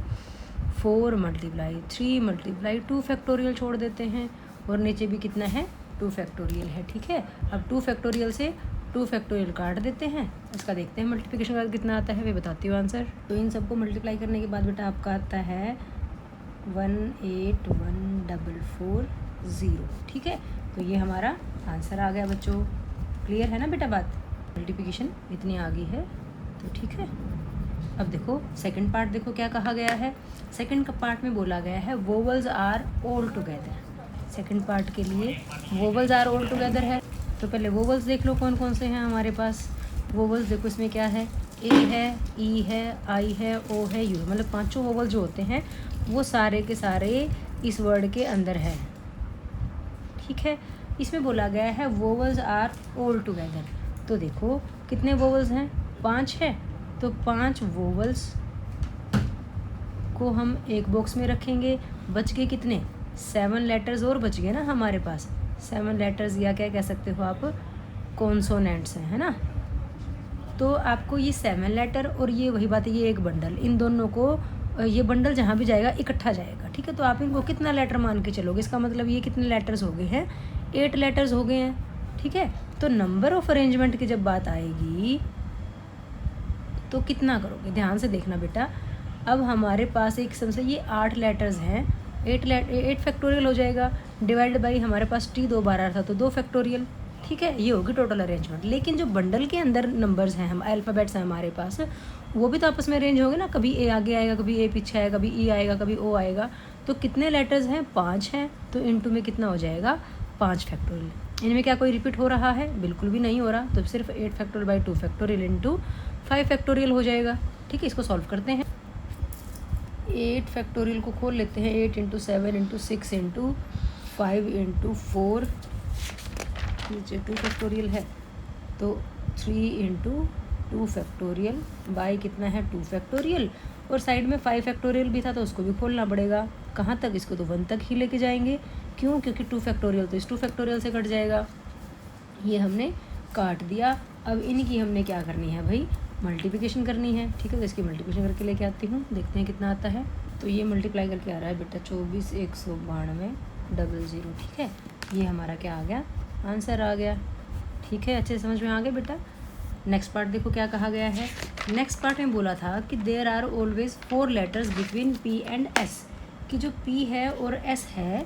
4 multiply 3 multiply 2 factorial छोड़ देते हैं, और नीचे भी कितना है 2 फैक्टोरियल है। ठीक है, अब 2 फैक्टोरियल से 2 फैक्टोरियल काट देते हैं, इसका देखते हैं मल्टीप्लिकेशन का कितना आता है, वे बताती हूँ आंसर। तो इन सबको मल्टीप्लाई करने के बाद बेटा आपका आता है 18140। ठीक है, तो ये हमारा आंसर आ गया बच्चों। क्लियर है ना बेटा बात, मल्टीप्लिकेशन इतनी आ गई है तो ठीक है। अब देखो सेकंड पार्ट, देखो क्या कहा गया है। सेकंड का पार्ट में बोला गया है vowels are all together. Second part के लिए वोवल्स आर ऑल टुगेदर है, तो पहले वोवल्स देख लो कौन कौन से हैं हमारे पास। वोवल्स देखो इसमें क्या है, ए है, ई है, आई है, ओ है, यू, मतलब 5 वोवल जो होते हैं वो सारे के सारे इस वर्ड के अंदर है। ठीक है, इसमें बोला गया है वोवल्स आर ऑल टुगेदर। तो देखो कितने वोवल्स हैं 5 है, तो 5 वोवल्स को हम एक बॉक्स में रखेंगे। बच गए कितने 7 लेटर्स और बच गए ना हमारे पास। 7 लेटर्स या क्या कह सकते हो आप कॉन्सोनेंट्स हैं, है ना। तो आपको ये 7 लेटर और ये वही बात है, ये एक बंडल, इन दोनों को ये बंडल जहाँ भी जाएगा इकट्ठा जाएगा, ठीक है। तो आप इनको कितना लेटर मान के चलोगे, इसका मतलब ये कितने लेटर्स हो गए हैं, 8 लेटर्स हो गए हैं, ठीक है। तो नंबर ऑफ अरेंजमेंट की जब बात आएगी तो कितना करोगे, ध्यान से देखना बेटा। अब हमारे पास एक समझे ये 8 लेटर्स हैं, 8 फैक्टोरियल हो जाएगा, डिवाइड बाई हमारे पास टी 2 बार आ रहा था तो 2 फैक्टोरियल, ठीक है। ये होगी टोटल अरेंजमेंट। लेकिन जो बंडल के अंदर नंबर्स हैं, हम अल्फ़ाबेट्स हैं हमारे पास, वो भी तो आपस में अरेंज होंगे ना, कभी ए आगे आएगा, कभी ए पीछे आएगा, कभी ई आएगा, कभी ओ आएगा। तो कितने लेटर्स हैं, 5 हैं, तो इनटू में कितना हो जाएगा, 5 फैक्टोरियल। इनमें क्या कोई रिपीट हो रहा है, बिल्कुल भी नहीं हो रहा, तो सिर्फ 8 factorial by 2 factorial into 5 factorial हो जाएगा, ठीक है। इसको सॉल्व करते हैं, 8 फैक्टोरियल को खोल लेते हैं, 8 इंटू 7 इंटू 6 इंटू 5 इंटू 4, नीचे 2 फैक्टोरियल है तो 3 इंटू 2 फैक्टोरियल बाई कितना है 2 फैक्टोरियल, और साइड में 5 फैक्टोरियल भी था तो उसको भी खोलना पड़ेगा। कहाँ तक, इसको तो 1 तक ही लेके जाएंगे, क्यों, क्योंकि 2 फैक्टोरियल तो इस 2 फैक्टोरियल से कट जाएगा, ये हमने काट दिया। अब इनकी हमने क्या करनी है भाई, मल्टीप्लिकेशन करनी है, ठीक है। तो इसकी मल्टीप्लिकेशन करके लेके आती हूँ, देखते हैं कितना आता है। तो ये मल्टीप्लाई करके आ रहा है बेटा 24 192 00, ठीक है। ये हमारा क्या आ गया, आंसर आ गया, ठीक है। अच्छे से समझ में आ गया बेटा। नेक्स्ट पार्ट देखो क्या कहा गया है। नेक्स्ट पार्ट में बोला था कि there are always 4 letters between P and S, कि जो पी है और एस है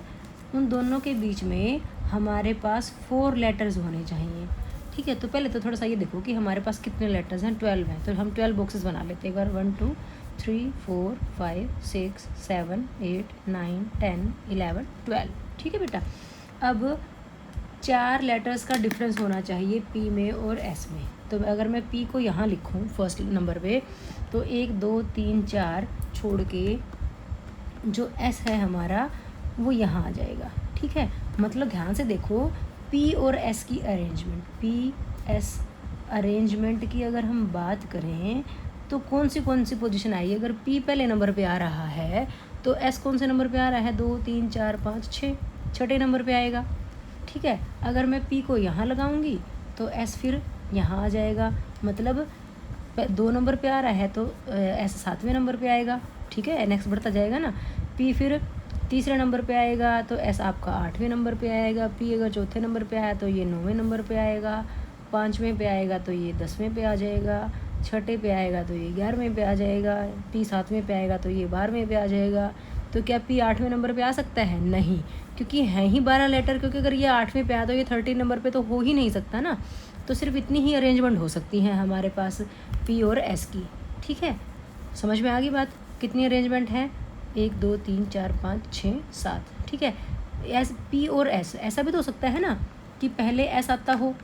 उन दोनों के बीच में हमारे पास 4 लेटर्स होने चाहिए, ठीक है। तो पहले तो थोड़ा सा ये देखो कि हमारे पास कितने लेटर्स हैं, 12 हैं, तो हम 12 बॉक्सेस बना लेते हैं एक बार, 1 2 3 4 5 6 7 8 9 10 11 12, ठीक है बेटा। अब 4 लेटर्स का डिफरेंस होना चाहिए पी में और एस में। तो अगर मैं पी को यहाँ लिखूँ फर्स्ट नंबर पे, तो 1 2 3 4 छोड़ के जो एस है हमारा वो यहाँ आ जाएगा, ठीक है। मतलब ध्यान से देखो, पी और एस की अरेंजमेंट, पी एस अरेंजमेंट की अगर हम बात करें तो कौन सी पोजीशन आएगी। अगर पी पहले नंबर पे आ रहा है तो एस कौन से नंबर पे आ रहा है, 2 3 4 5 6, छठे नंबर पे आएगा, ठीक है। अगर मैं पी को यहाँ लगाऊंगी तो एस फिर यहाँ आ जाएगा, मतलब 2 नंबर पे आ रहा है तो एस 7वें नंबर पे आएगा, ठीक है। नेक्स्ट बढ़ता जाएगा ना, पी फिर तीसरे नंबर पे आएगा तो एस आपका 8वें नंबर पे आएगा, पी अगर चौथे नंबर पे आया तो ये 9वें नंबर पे आएगा, 5वें पे आएगा तो ये 10वें पे आ जाएगा, छठे पे आएगा तो ये 11वें पे आ जाएगा, पी 7वें पे आएगा तो ये 12वें पे आ जाएगा। तो क्या पी 8वें नंबर पे आ सकता है, नहीं, क्योंकि हैं ही 12 लेटर, क्योंकि अगर ये 8वें पे आया तो ये 13 नंबर पे तो हो ही नहीं सकता ना। तो सिर्फ इतनी ही अरेंजमेंट हो सकती हैं हमारे पास पी और एस की, ठीक है। समझ में आ गई बात, कितनी अरेंजमेंट है, 1 2 3 4 5 6 7, ठीक है। एस पी और एस, ऐसा भी तो हो सकता है ना कि पहले एस आता हो,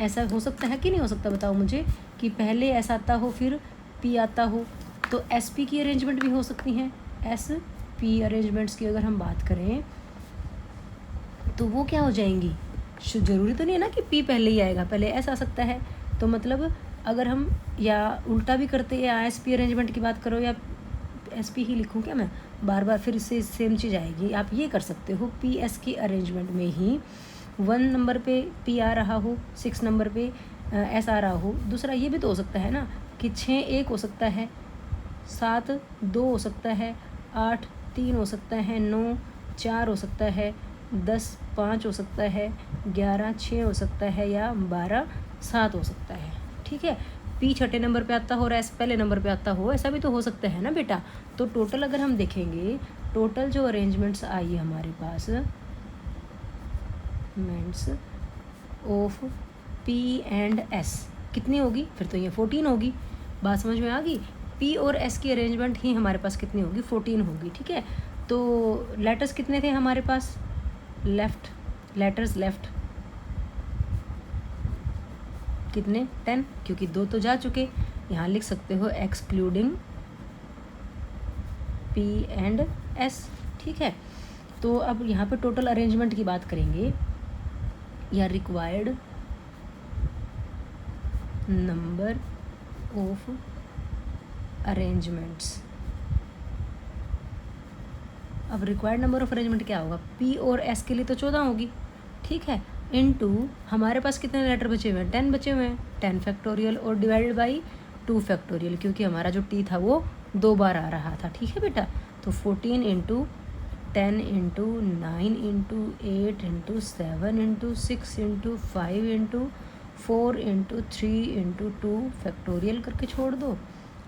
ऐसा हो सकता है कि नहीं हो सकता, बताओ मुझे, कि पहले एस आता हो फिर पी आता हो। तो एस पी की अरेंजमेंट भी हो सकती हैं, एस पी अरेंजमेंट्स की अगर हम बात करें तो वो क्या हो जाएंगी, ज़रूरी तो नहीं है ना कि पी पहले ही आएगा, पहले एस आ सकता है। तो मतलब अगर हम या उल्टा भी करते या एस पी अरेंजमेंट की बात करो या एस पी ही लिखूँ क्या मैं, बार बार फिर इससे सेम चीज़ आएगी। आप ये कर सकते हो, पी एस की अरेंजमेंट में ही 1 नंबर पे पी आ रहा हो, 6 नंबर पे एस आ रहा हो। दूसरा ये भी तो हो सकता है ना कि 6 1 हो सकता है, 7 2 हो सकता है, 8 3 हो सकता है, 9 4 हो सकता है, 10 5 हो सकता है, 11 6 हो सकता है, या 12 7 हो सकता है, ठीक है। पी छठे नंबर पे आता हो और एस पहले नंबर पे आता हो, ऐसा भी तो हो सकता है ना बेटा। तो टोटल अगर हम देखेंगे, टोटल जो अरेंजमेंट्स आई हमारे पास मेंट्स ऑफ पी एंड एस कितनी होगी, फिर तो ये 14 होगी। बात समझ में आ गई, पी और एस की अरेंजमेंट ही हमारे पास कितनी होगी, 14 होगी, ठीक है। तो लेटर्स कितने थे हमारे पास, लेफ्ट लेटर्स लेफ्ट कितने, 10, क्योंकि 2 तो जा चुके। यहाँ लिख सकते हो एक्सक्लूडिंग पी एंड एस, ठीक है। तो अब यहाँ पे टोटल अरेंजमेंट की बात करेंगे, या रिक्वायर्ड नंबर ऑफ अरेंजमेंट्स। अब रिक्वायर्ड नंबर ऑफ अरेंजमेंट क्या होगा, पी और एस के लिए तो 14 होगी, ठीक है। इनटू हमारे पास कितने लेटर बचे हुए हैं, 10 बचे हुए हैं, 10 फैक्टोरियल और डिवाइडेड बाई 2 फैक्टोरियल, क्योंकि हमारा जो टी था वो 2 बार आ रहा था। ठीक है बेटा, तो 14 into 10 into 9 into 8 into 7 into 6 into 5 into 4 into 3 into 2 factorial करके छोड़ दो,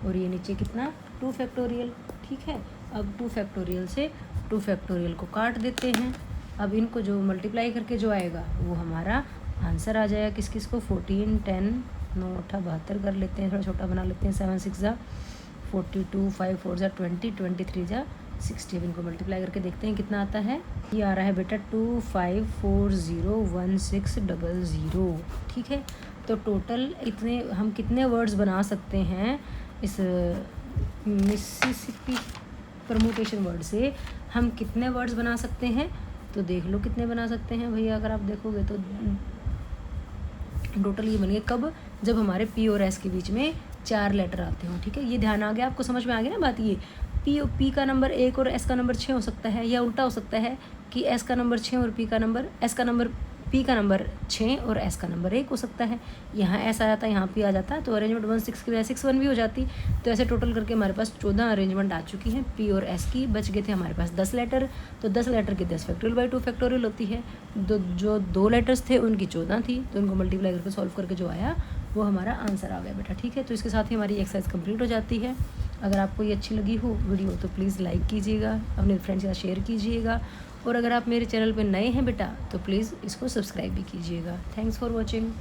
और ये नीचे कितना 2 फैक्टोरियल। ठीक है, अब 2 फैक्टोरियल से 2 फैक्टोरियल को काट देते हैं। अब इनको जो मल्टीप्लाई करके जो आएगा वो हमारा आंसर आ जाएगा। किस किस को, 14, 10, 9 8 72 कर लेते हैं, थोड़ा छोटा बना लेते हैं, 7 6 जा 42, 5 4 जा 20, 23 जा 60। इनको मल्टीप्लाई करके देखते हैं कितना आता है। ये आ रहा है बेटा 25401600। ठीक है, तो टोटल इतने हम कितने वर्ड्स बना सकते हैं इस मिसिसिपी परमुटेशन वर्ड से, हम कितने वर्ड्स बना सकते हैं, तो देख लो कितने बना सकते हैं भैया। अगर आप देखोगे तो टोटल ये बनेंगे कब, जब हमारे पी और एस के बीच में 4 लेटर आते हों। ठीक है, ये ध्यान आ गया आपको, समझ में आ गई ना बात। ये पी का नंबर 1 और एस का नंबर 6 हो सकता है, या उल्टा हो सकता है कि एस का नंबर 6 और पी का नंबर 6 और एस का नंबर 1 हो सकता है। यहाँ एस आ जाता है, यहाँ पी आ जाता है, तो अरेंजमेंट 1 6 की बजाय 6 1 भी हो जाती। तो ऐसे टोटल करके हमारे पास 14 अरेंजमेंट आ चुकी हैं पी और एस की। बच गए थे हमारे पास 10 लेटर, तो 10 लेटर की 10 फैक्टोरियल बाई 2 फैक्टोरियल होती है। जो 2 लेटर्स थे उनकी 14 थी, तो उनको मल्टीप्लाई करके सॉल्व करके जो आया वो हमारा आंसर आ गया बेटा। ठीक है, तो इसके साथ ही हमारी एक्सरसाइज कंप्लीट हो जाती है। अगर आपको ये अच्छी लगी हो वीडियो तो प्लीज़ लाइक कीजिएगा, अपने फ्रेंड्स के साथ शेयर कीजिएगा, और अगर आप मेरे चैनल पे नए हैं बेटा तो प्लीज़ इसको सब्सक्राइब भी कीजिएगा। Thanks for watching.